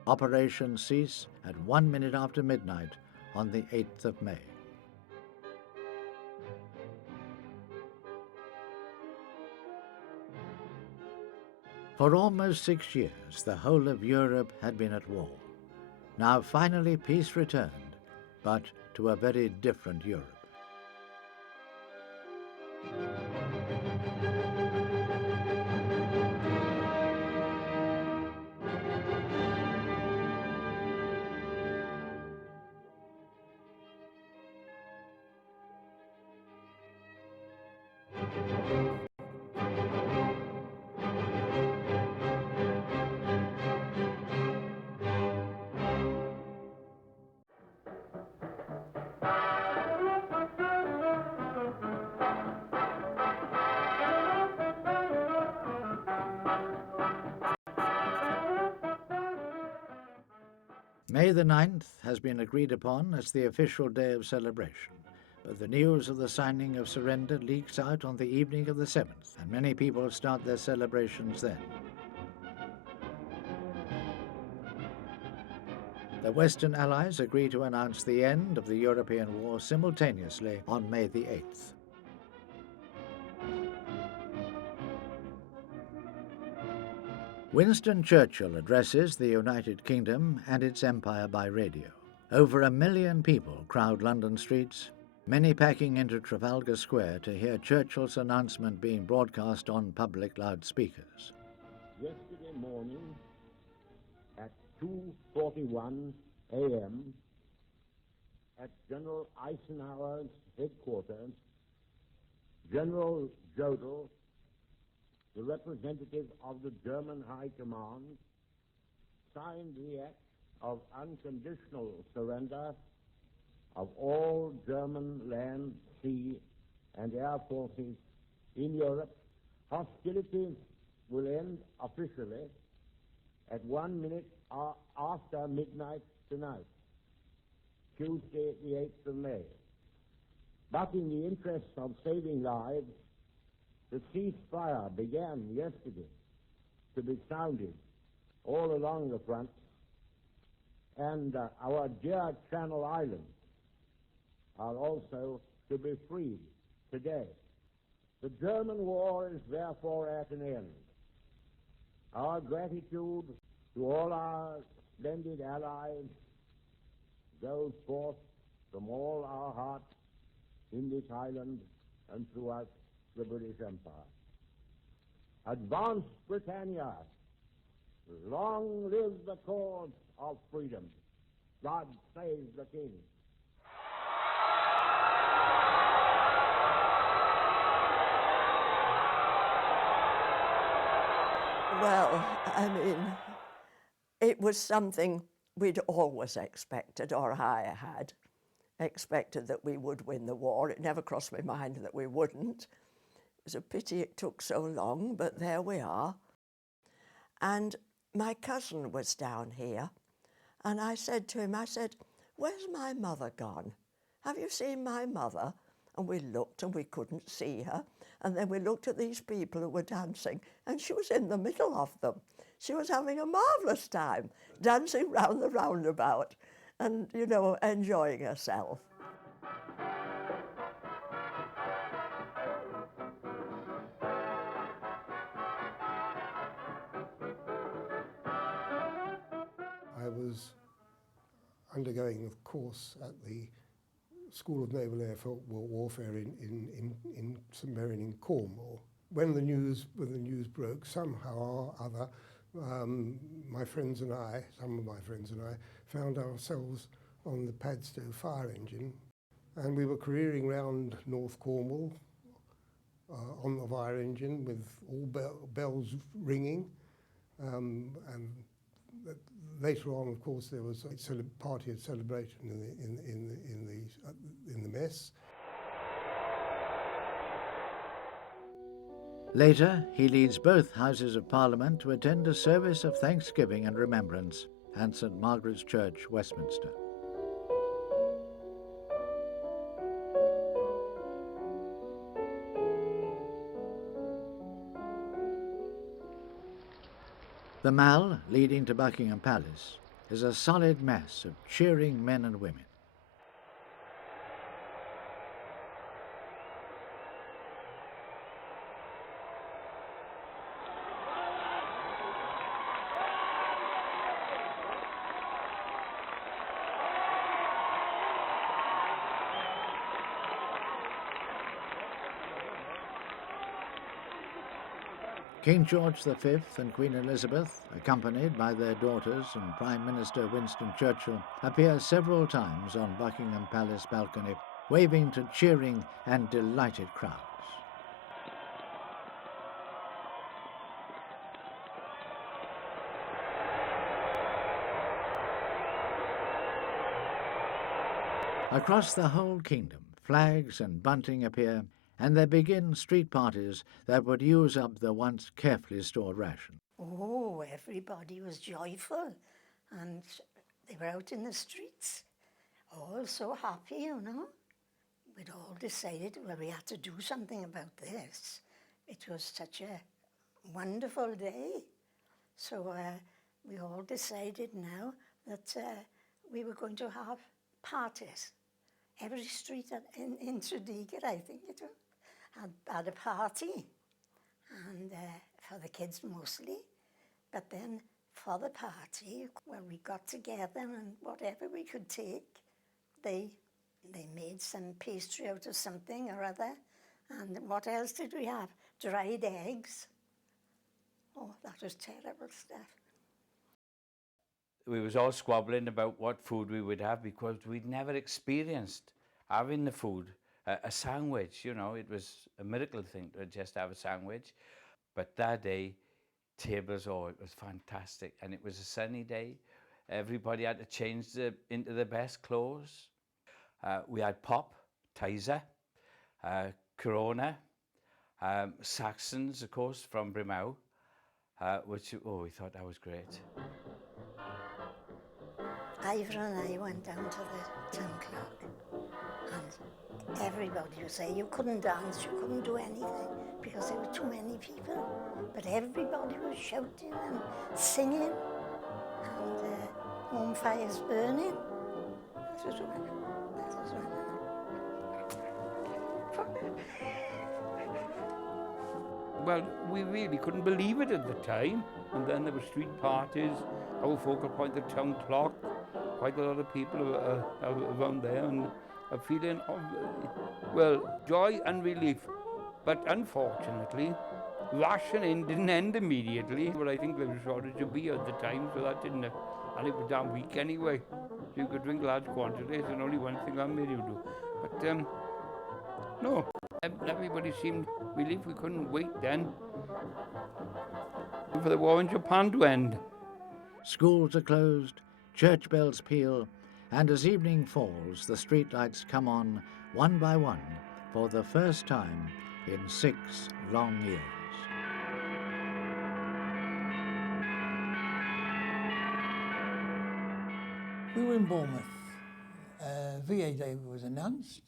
Operations cease at 1 minute after midnight on the 8th of May. For almost 6 years, the whole of Europe had been at war. Now finally peace returned, but to a very different Europe. May the 9th has been agreed upon as the official day of celebration, but the news of the signing of surrender leaks out on the evening of the 7th, and many people start their celebrations then. The Western Allies agree to announce the end of the European war simultaneously on May the 8th. Winston Churchill addresses the United Kingdom and its empire by radio. Over 1 million people crowd London streets, many packing into Trafalgar Square to hear Churchill's announcement being broadcast on public loudspeakers. Yesterday morning at 2:41 a.m. at General Eisenhower's headquarters, General Jodl, the representative of the German High Command, signed the act of unconditional surrender of all German land, sea, and air forces in Europe. Hostilities will end officially at 1 minute after midnight tonight, Tuesday, the 8th of May. But in the interest of saving lives, the ceasefire began yesterday to be sounded all along the front, and our dear Channel Islands are also to be freed today. The German war is therefore at an end. Our gratitude to all our splendid allies goes forth from all our hearts in this island and throughout the British Empire. Advance Britannia! Long live the cause of freedom! God save the King! Well, I mean, it was something we'd always expected, or I had expected, that we would win the war. It never crossed my mind that we wouldn't. It was a pity it took so long, but there we are. And my cousin was down here, and I said to him, I said, "Where's my mother gone? Have you seen my mother?" And we looked and we couldn't see her. And then we looked at these people who were dancing, and she was in the middle of them. She was having a marvellous time, dancing round the roundabout and, you know, enjoying herself. I was undergoing a course at the School of Naval Air Warfare in St Mirren in Cornwall. When the news broke, somehow or other, my friends and I, some of my friends and I, found ourselves on the Padstow fire engine, and we were careering round North Cornwall on the fire engine with all bells ringing, and later on, of course, there was a party of celebration in the mess. Later, he leads both Houses of Parliament to attend a service of thanksgiving and remembrance at St Margaret's Church, Westminster. The Mall, leading to Buckingham Palace, is a solid mass of cheering men and women. King George V and Queen Elizabeth, accompanied by their daughters and Prime Minister Winston Churchill, appear several times on Buckingham Palace balcony, waving to cheering and delighted crowds. Across the whole kingdom, flags and bunting appear, and there begin street parties that would use up the once carefully stored ration. Oh, everybody was joyful, and they were out in the streets, all so happy, you know. We'd all decided, well, we had to do something about this. It was such a wonderful day. So we all decided now that we were going to have parties. Every street in Tredegar, I think it was, had a party, and for the kids mostly. But then for the party, well, we got together and whatever we could take, they made some pastry out of something or other. And what else did we have? Dried eggs. Oh, that was terrible stuff. We was all squabbling about what food we would have because we'd never experienced having the food. A sandwich, you know, it was a miracle thing to just have a sandwich. But that day, tables, oh, it was fantastic. And it was a sunny day. Everybody had to change into the best clothes. We had pop, Tizer, Corona, Saxons, of course, from Brimau, which, oh, we thought that was great. Ivor and I went down to the town clock, and everybody would say you couldn't dance, you couldn't do anything because there were too many people. But everybody was shouting and singing, and home fires burning. That was Well, we really couldn't believe it at the time. And then there were street parties, our focal point, the town clock, quite a lot of people around there, and a feeling of, well, joy and relief. But unfortunately, rationing didn't end immediately. But I think there was a shortage of beer at the time, so that didn't, and it was damn weak anyway. So you could drink large quantities, and only one thing I made you do. But no, everybody seemed relieved. We couldn't wait then for the war in Japan to end. Schools are closed, church bells peal, and as evening falls, the streetlights come on one by one for the first time in 6 long years. We were in Bournemouth. VA Day was announced.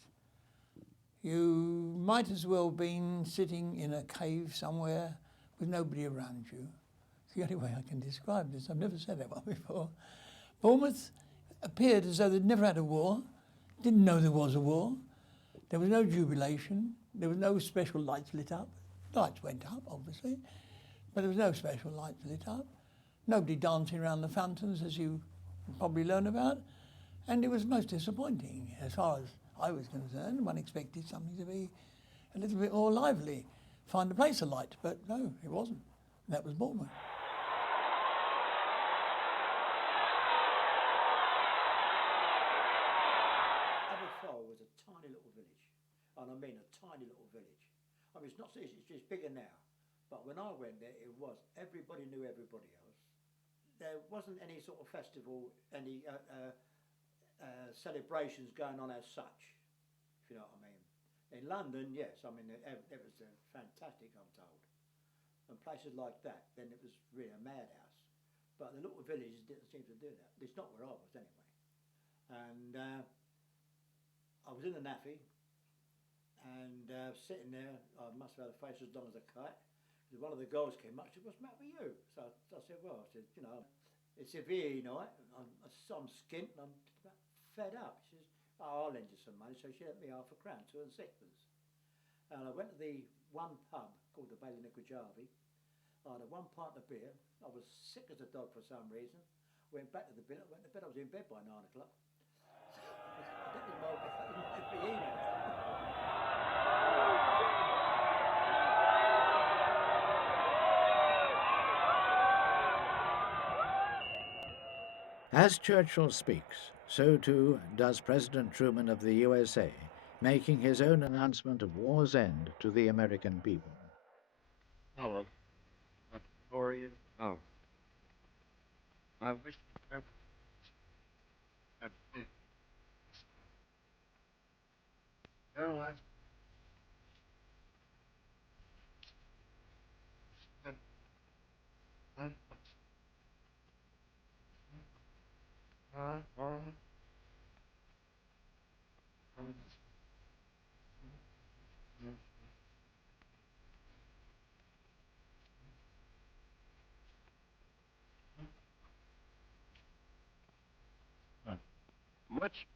You might as well been sitting in a cave somewhere with nobody around you. It's the only way I can describe this. I've never said that one before. Bournemouth appeared as though they'd never had a war, didn't know there was a war. There was no jubilation. There was no special lights lit up. Lights went up, obviously, but there was no special lights lit up. Nobody dancing around the fountains, as you probably learn about. And it was most disappointing as far as I was concerned. One expected something to be a little bit more lively, find a place alight, but no, it wasn't. And that was Bournemouth. Aberfoyle was a tiny little village, and I mean a tiny little village. I mean, it's bigger now, but when I went there, it was, everybody knew everybody else. There wasn't any sort of festival, any celebrations going on as such, if you know what I mean. In London, yes, I mean, it was fantastic, I'm told. And places like that, then it was really a madhouse. But the little villages didn't seem to do that. It's not where I was anyway. And I was in the naffy, and sitting there, I must have had a face as long as a kite. One of the girls came up, she said, "What's the matter with you?" So I said, "Well," I said, "you know, it's a VE night, I'm skint, and I'm fed up." She says, "Oh, I'll lend you some money." So she lent me £half a crown, 2 and 6pence. And I went to the one pub called the Bailey Nickajavi. I had 1 pint of beer. I was sick as a dog for some reason. Went back to the bed. I went to bed. I was in bed by 9 o'clock. I didn't know my VE night. As Churchill speaks, so too does President Truman of the USA, making his own announcement of war's end to the American people. Hello. How are you? Oh. I wish much.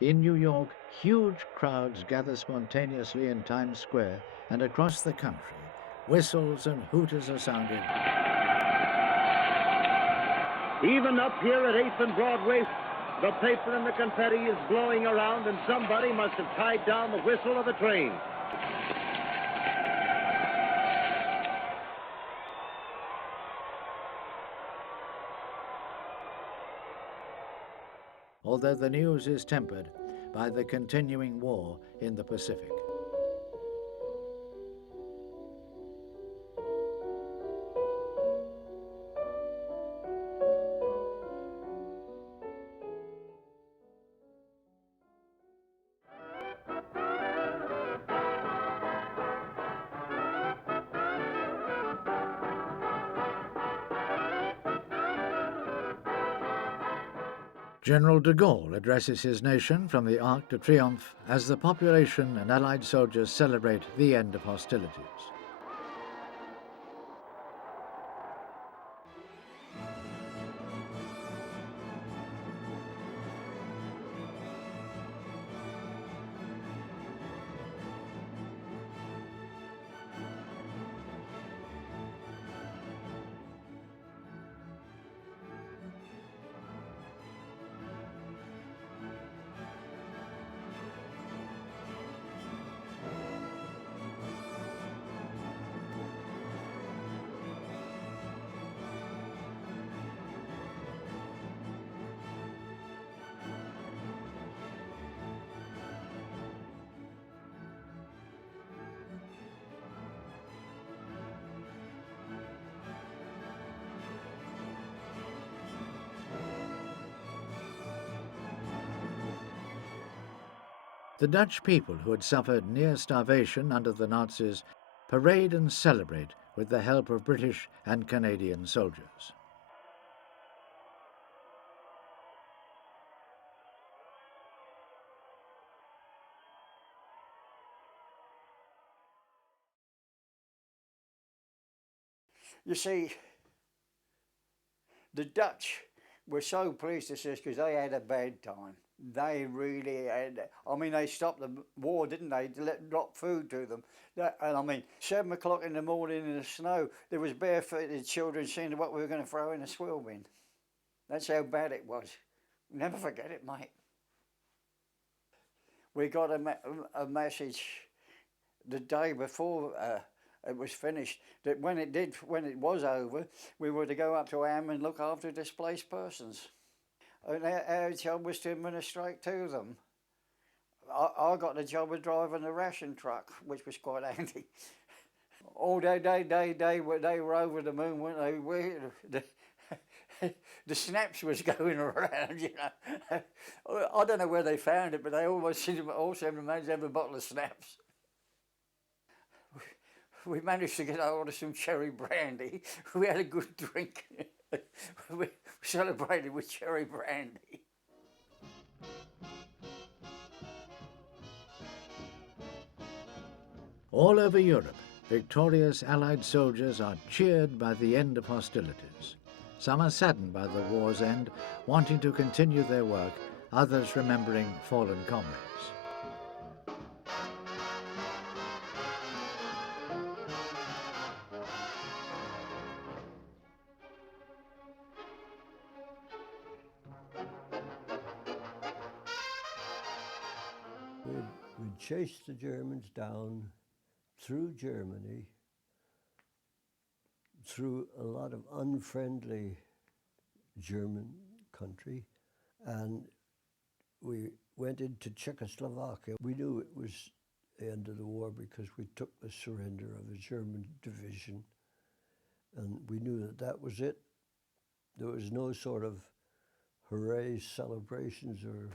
In New York, huge crowds gather spontaneously in Times Square, and across the country, whistles and hooters are sounded. Even up here at 8th and Broadway, the paper and the confetti is blowing around, and somebody must have tied down the whistle of the train. Although the news is tempered by the continuing war in the Pacific. General de Gaulle addresses his nation from the Arc de Triomphe as the population and Allied soldiers celebrate the end of hostilities. The Dutch people who had suffered near starvation under the Nazis parade and celebrate with the help of British and Canadian soldiers. You see, the Dutch were so pleased to see us because they had a bad time. They really had. I mean, they stopped the war, didn't they? To let drop food to them. And I mean, 7 o'clock in the morning in the snow, there was barefooted children seeing what we were going to throw in a swill bin. That's how bad it was. Never forget it, mate. We got a message the day before it was finished that when it was over, we were to go up to Am and look after displaced persons. And our job was to administrate to them. I got the job of driving the ration truck, which was quite handy. All day, they were over the moon, weren't they? The snaps was going around, you know. I don't know where they found it, but they all seemed to manage to have a bottle of snaps. We managed to get hold of some cherry brandy. We had a good drink. We celebrated with cherry brandy. All over Europe, victorious Allied soldiers are cheered by the end of hostilities. Some are saddened by the war's end, wanting to continue their work, others remembering fallen comrades. We'd chased the Germans down through Germany, through a lot of unfriendly German country, and we went into Czechoslovakia. We knew it was the end of the war because we took the surrender of a German division, and we knew that that was it. There was no sort of hooray celebrations or,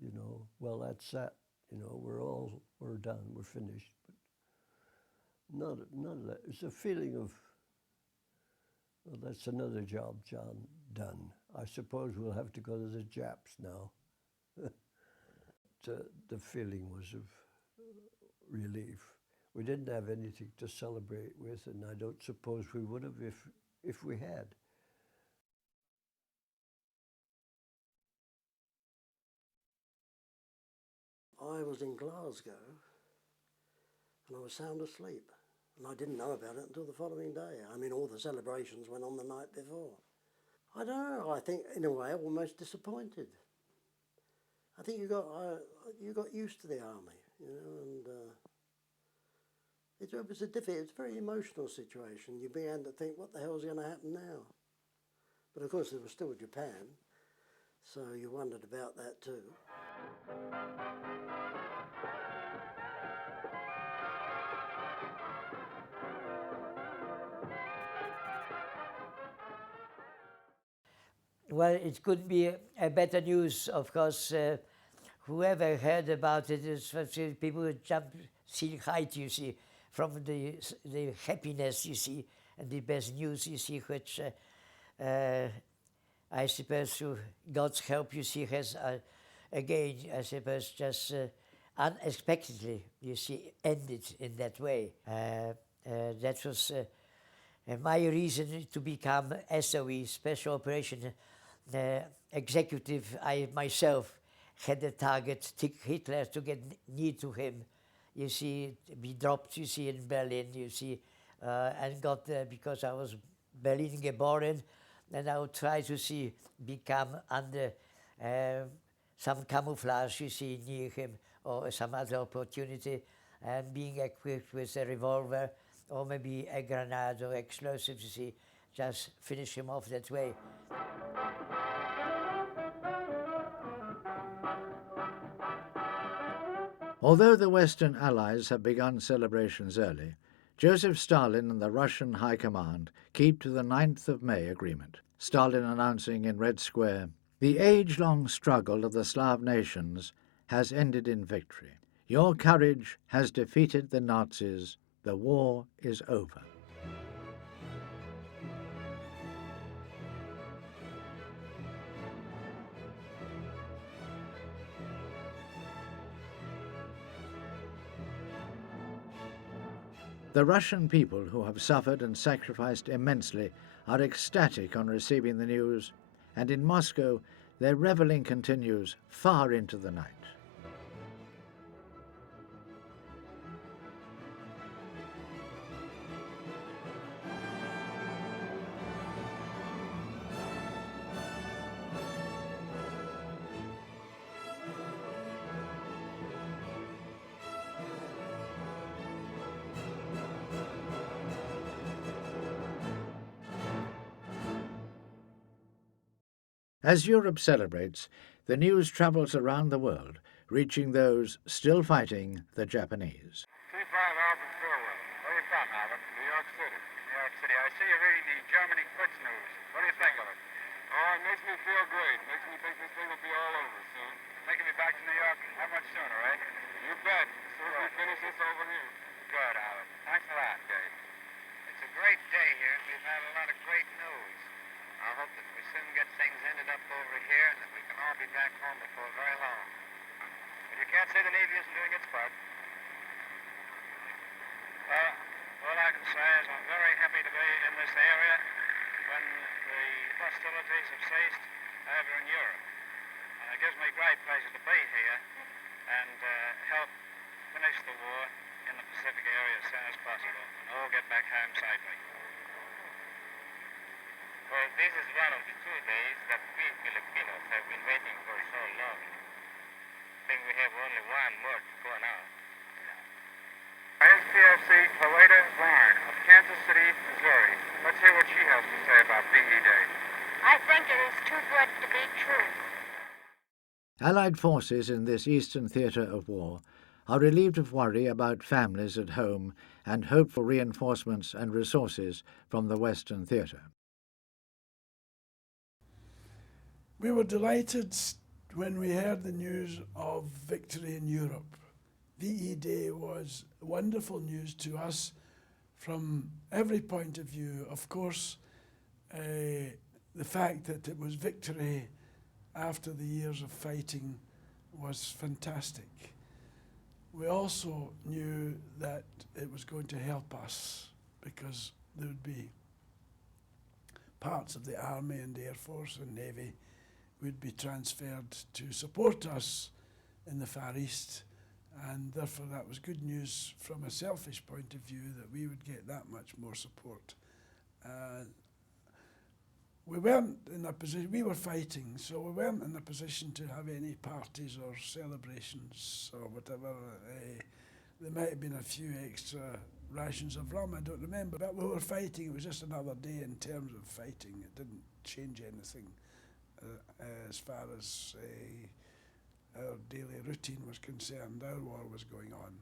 you know, well, that's that. You know, we're done, we're finished. But none of that. It's a feeling of, well, that's another job, John, done. I suppose we'll have to go to the Japs now. The feeling was of relief. We didn't have anything to celebrate with, and I don't suppose we would have if we had. I was in Glasgow and I was sound asleep, and I didn't know about it until the following day. I mean, all the celebrations went on the night before. I don't know, I think in a way almost disappointed. I think you got used to the army, you know, and it was a very emotional situation. You began to think, what the hell's going to happen now? But of course there was still Japan, so you wondered about that too. Well, it could be a better news, of course. Whoever heard about it is people who jump see height, you see, from the happiness, you see, and the best news, you see, which I suppose through God's help, you see, has again, I suppose, just unexpectedly, you see, ended in that way. That was my reason to become SOE, Special Operation Executive. I myself had the target, Hitler, to get near to him. You see, be dropped, you see, in Berlin, you see, and got there because I was Berlin geboren, and I would try to see, become under some camouflage, you see, near him, or some other opportunity, and being equipped with a revolver, or maybe a grenade or explosives, you see, just finish him off that way. Although the Western Allies have begun celebrations early, Joseph Stalin and the Russian High Command keep to the 9th of May agreement, Stalin announcing in Red Square, "The age-long struggle of the Slav nations has ended in victory. Your courage has defeated the Nazis. The war is over. The Russian people, who have suffered and sacrificed immensely, are ecstatic on receiving the news, and in Moscow their revelling continues far into the night. As Europe celebrates, the news travels around the world, reaching those still fighting the Japanese. Where are you from, Albert? New York City. New York City. I see you're reading the Germany Quits news. What do you think of it? Oh, it makes me feel great. Makes me think this thing will be all over soon. Taking me back to New York how much sooner, eh? You bet. So we finish this over here. Good, Albert. Thanks a lot, Dave. It's a great day here. We've had a lot of great news. I hope that we soon get things ended up over here and that we can all be back home before very long. But you can't say the Navy isn't doing its part. Well, all I can say is I'm very happy to be in this area when the hostilities have ceased over in Europe. It gives me great pleasure to be here and help finish the war in the Pacific area as soon as possible and all get back home safely. Well, this is one of the 2 days that we Filipinos have been waiting for so long. I think we have only one more to go now. SPFC Clarita Varn of Kansas City, Missouri. Let's hear what she has to say about VE Day. I think it is too good to be true. Allied forces in this eastern theatre of war are relieved of worry about families at home and hope for reinforcements and resources from the western theatre. We were delighted when we heard the news of victory in Europe. VE Day was wonderful news to us from every point of view. Of course, the fact that it was victory after the years of fighting was fantastic. We also knew that it was going to help us because there would be parts of the Army and Air Force and Navy would be transferred to support us in the Far East, and therefore that was good news from a selfish point of view that we would get that much more support. We weren't in a position, we were fighting, so we weren't in a position to have any parties or celebrations or whatever. There might have been a few extra rations of rum, I don't remember, but we were fighting. It was just another day in terms of fighting. It didn't change anything as far as our daily routine was concerned. Our war was going on.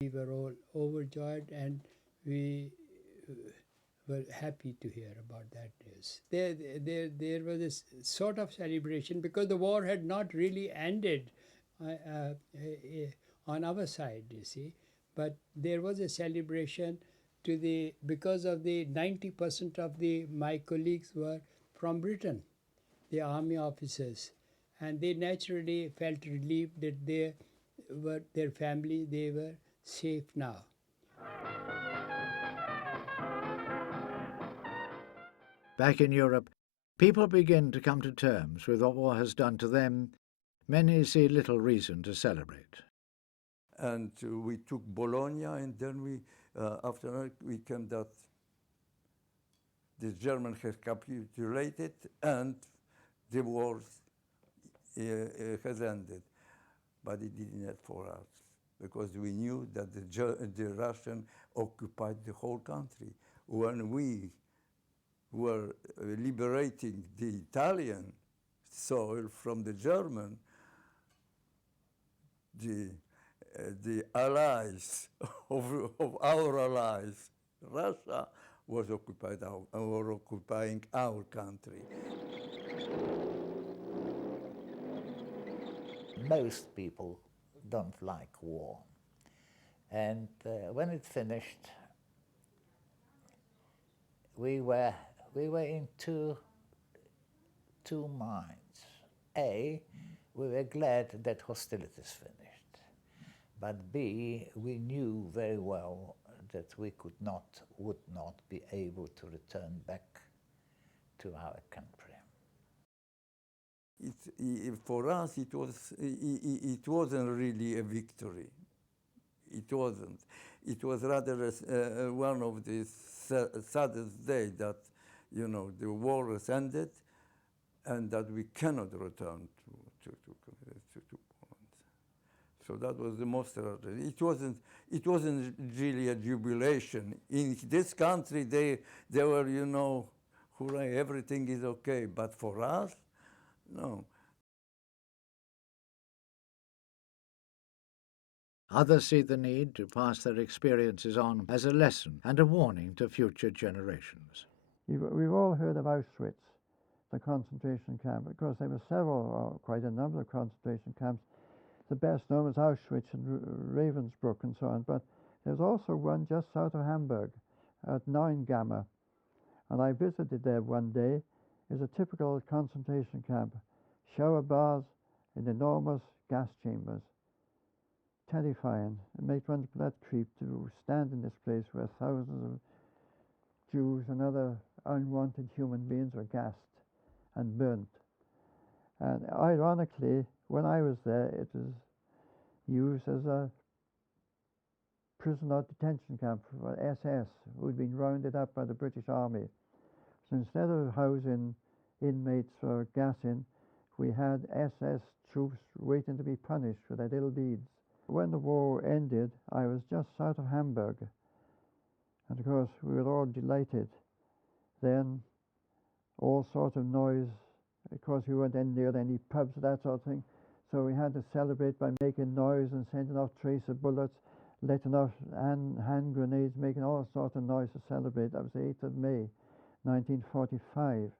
We were all overjoyed and we were happy to hear about that news. There was this sort of celebration because the war had not really ended on our side, you see, but there was a celebration because of the 90% of my colleagues were from Britain, the army officers, and they naturally felt relieved that their family, they were safe now. Back in Europe, people begin to come to terms with what war has done to them. Many see little reason to celebrate. And we took Bologna, and then after that we came that the German has capitulated and the war has ended. But it didn't end for us, because we knew that the Russian occupied the whole country. When we were liberating the Italian soil from the German, the allies of our allies, Russia, was occupying our country. most people don't like war. And when it finished, we were in two minds. A, we were glad that hostilities finished, but B, we knew very well that we would not be able to return back to our country. For us, it wasn't really a victory. It wasn't. It was rather one of the saddest days that, you know, the war has ended, and that we cannot return to Poland. So that was the most. It wasn't really a jubilation. In this country, they were, you know, hooray, everything is okay. But for us, no. Others see the need to pass their experiences on as a lesson and a warning to future generations. We've all heard of Auschwitz, the concentration camp. Of course, there were several, or quite a number of concentration camps. The best known was Auschwitz and Ravensbrück and so on, but there's also one just south of Hamburg at Neuengamme. And I visited there one day. It's a typical concentration camp. Shower bars in enormous gas chambers. Terrifying. It makes one's blood creep to stand in this place where thousands of Jews and other unwanted human beings were gassed and burnt. And ironically, when I was there, it was used as a prisoner detention camp for SS, who'd been rounded up by the British Army. So instead of housing inmates for gassing, we had SS troops waiting to be punished for their ill deeds. When the war ended, I was just south of Hamburg, and of course we were all delighted. Then all sorts of noise. Of course we weren't near any pubs, that sort of thing, so we had to celebrate by making noise and sending off tracer bullets, letting off hand grenades, making all sorts of noise to celebrate. That was the 8th of May, 1945.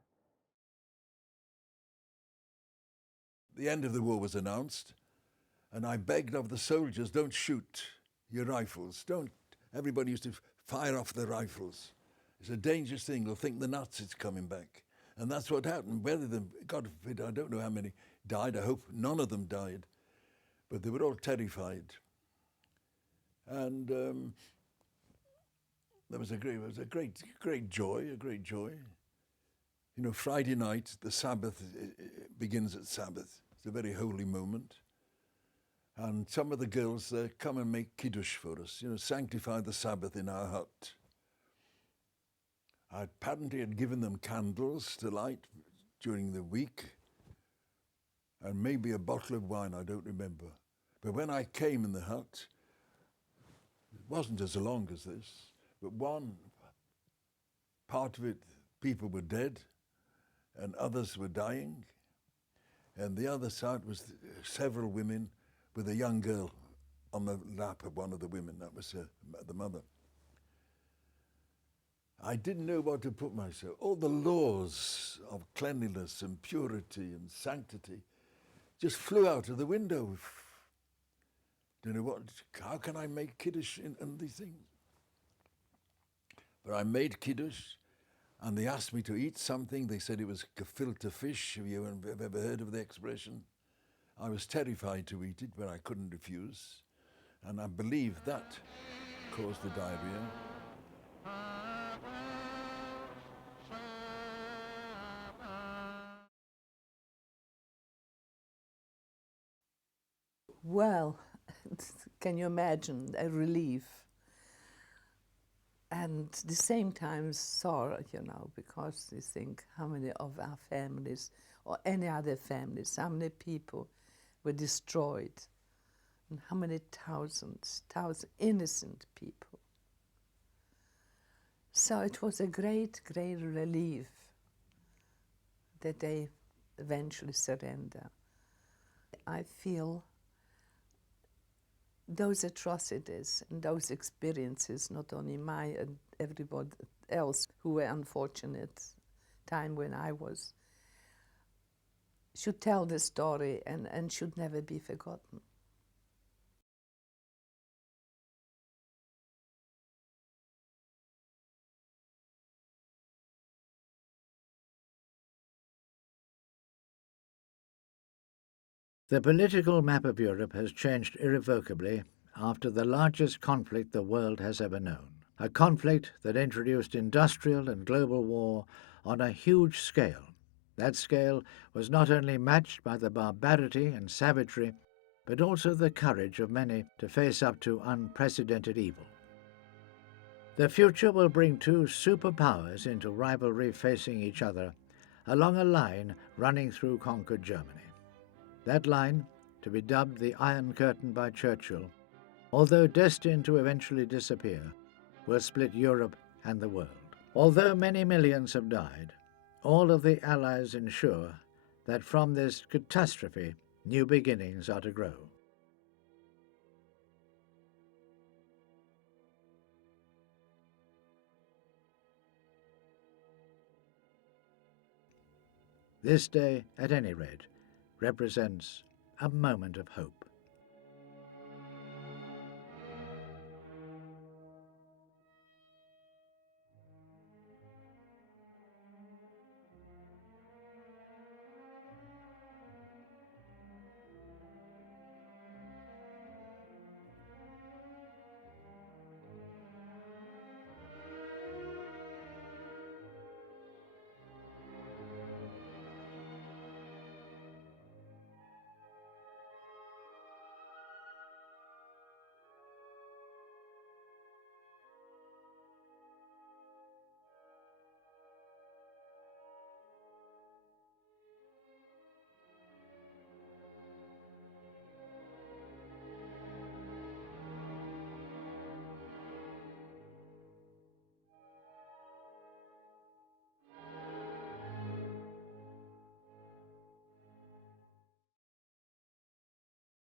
The end of the war was announced, and I begged of the soldiers, don't shoot your rifles. Don't. Everybody used to fire off their rifles. It's a dangerous thing. They'll think the Nazis coming back. And that's what happened. Whether them, God forbid, I don't know how many died. I hope none of them died. But they were all terrified. And there was a great joy. You know, Friday night, the Sabbath begins at Sabbath. It's a very holy moment. And some of the girls come and make kiddush for us, you know, sanctify the Sabbath in our hut. I apparently had given them candles to light during the week, and maybe a bottle of wine, I don't remember. But when I came in the hut, it wasn't as long as this, but one part of it, people were dead, and others were dying, and the other side was several women with a young girl on the lap of one of the women. That was the mother. I didn't know what to put myself. All the laws of cleanliness and purity and sanctity just flew out of the window. Don't know what. How can I make kiddush and these things? But I made kiddush, and they asked me to eat something. They said it was gefilte fish. Have you ever heard of the expression? I was terrified to eat it, but I couldn't refuse. And I believe that caused the diarrhea. Well, can you imagine a relief? And at the same time sorrow, you know, because you think how many of our families or any other families, how many people were destroyed, and how many thousands innocent people. So it was a great relief that they eventually surrender. I feel those atrocities and those experiences, not only mine and everybody else who were unfortunate time when I was, should tell this story and should never be forgotten. The political map of Europe has changed irrevocably after the largest conflict the world has ever known, a conflict that introduced industrial and global war on a huge scale. That scale was not only matched by the barbarity and savagery, but also the courage of many to face up to unprecedented evil. The future will bring two superpowers into rivalry facing each other along a line running through conquered Germany. That line, to be dubbed the Iron Curtain by Churchill, although destined to eventually disappear, will split Europe and the world. Although many millions have died, all of the Allies ensure that from this catastrophe, new beginnings are to grow. This day, at any rate, represents a moment of hope.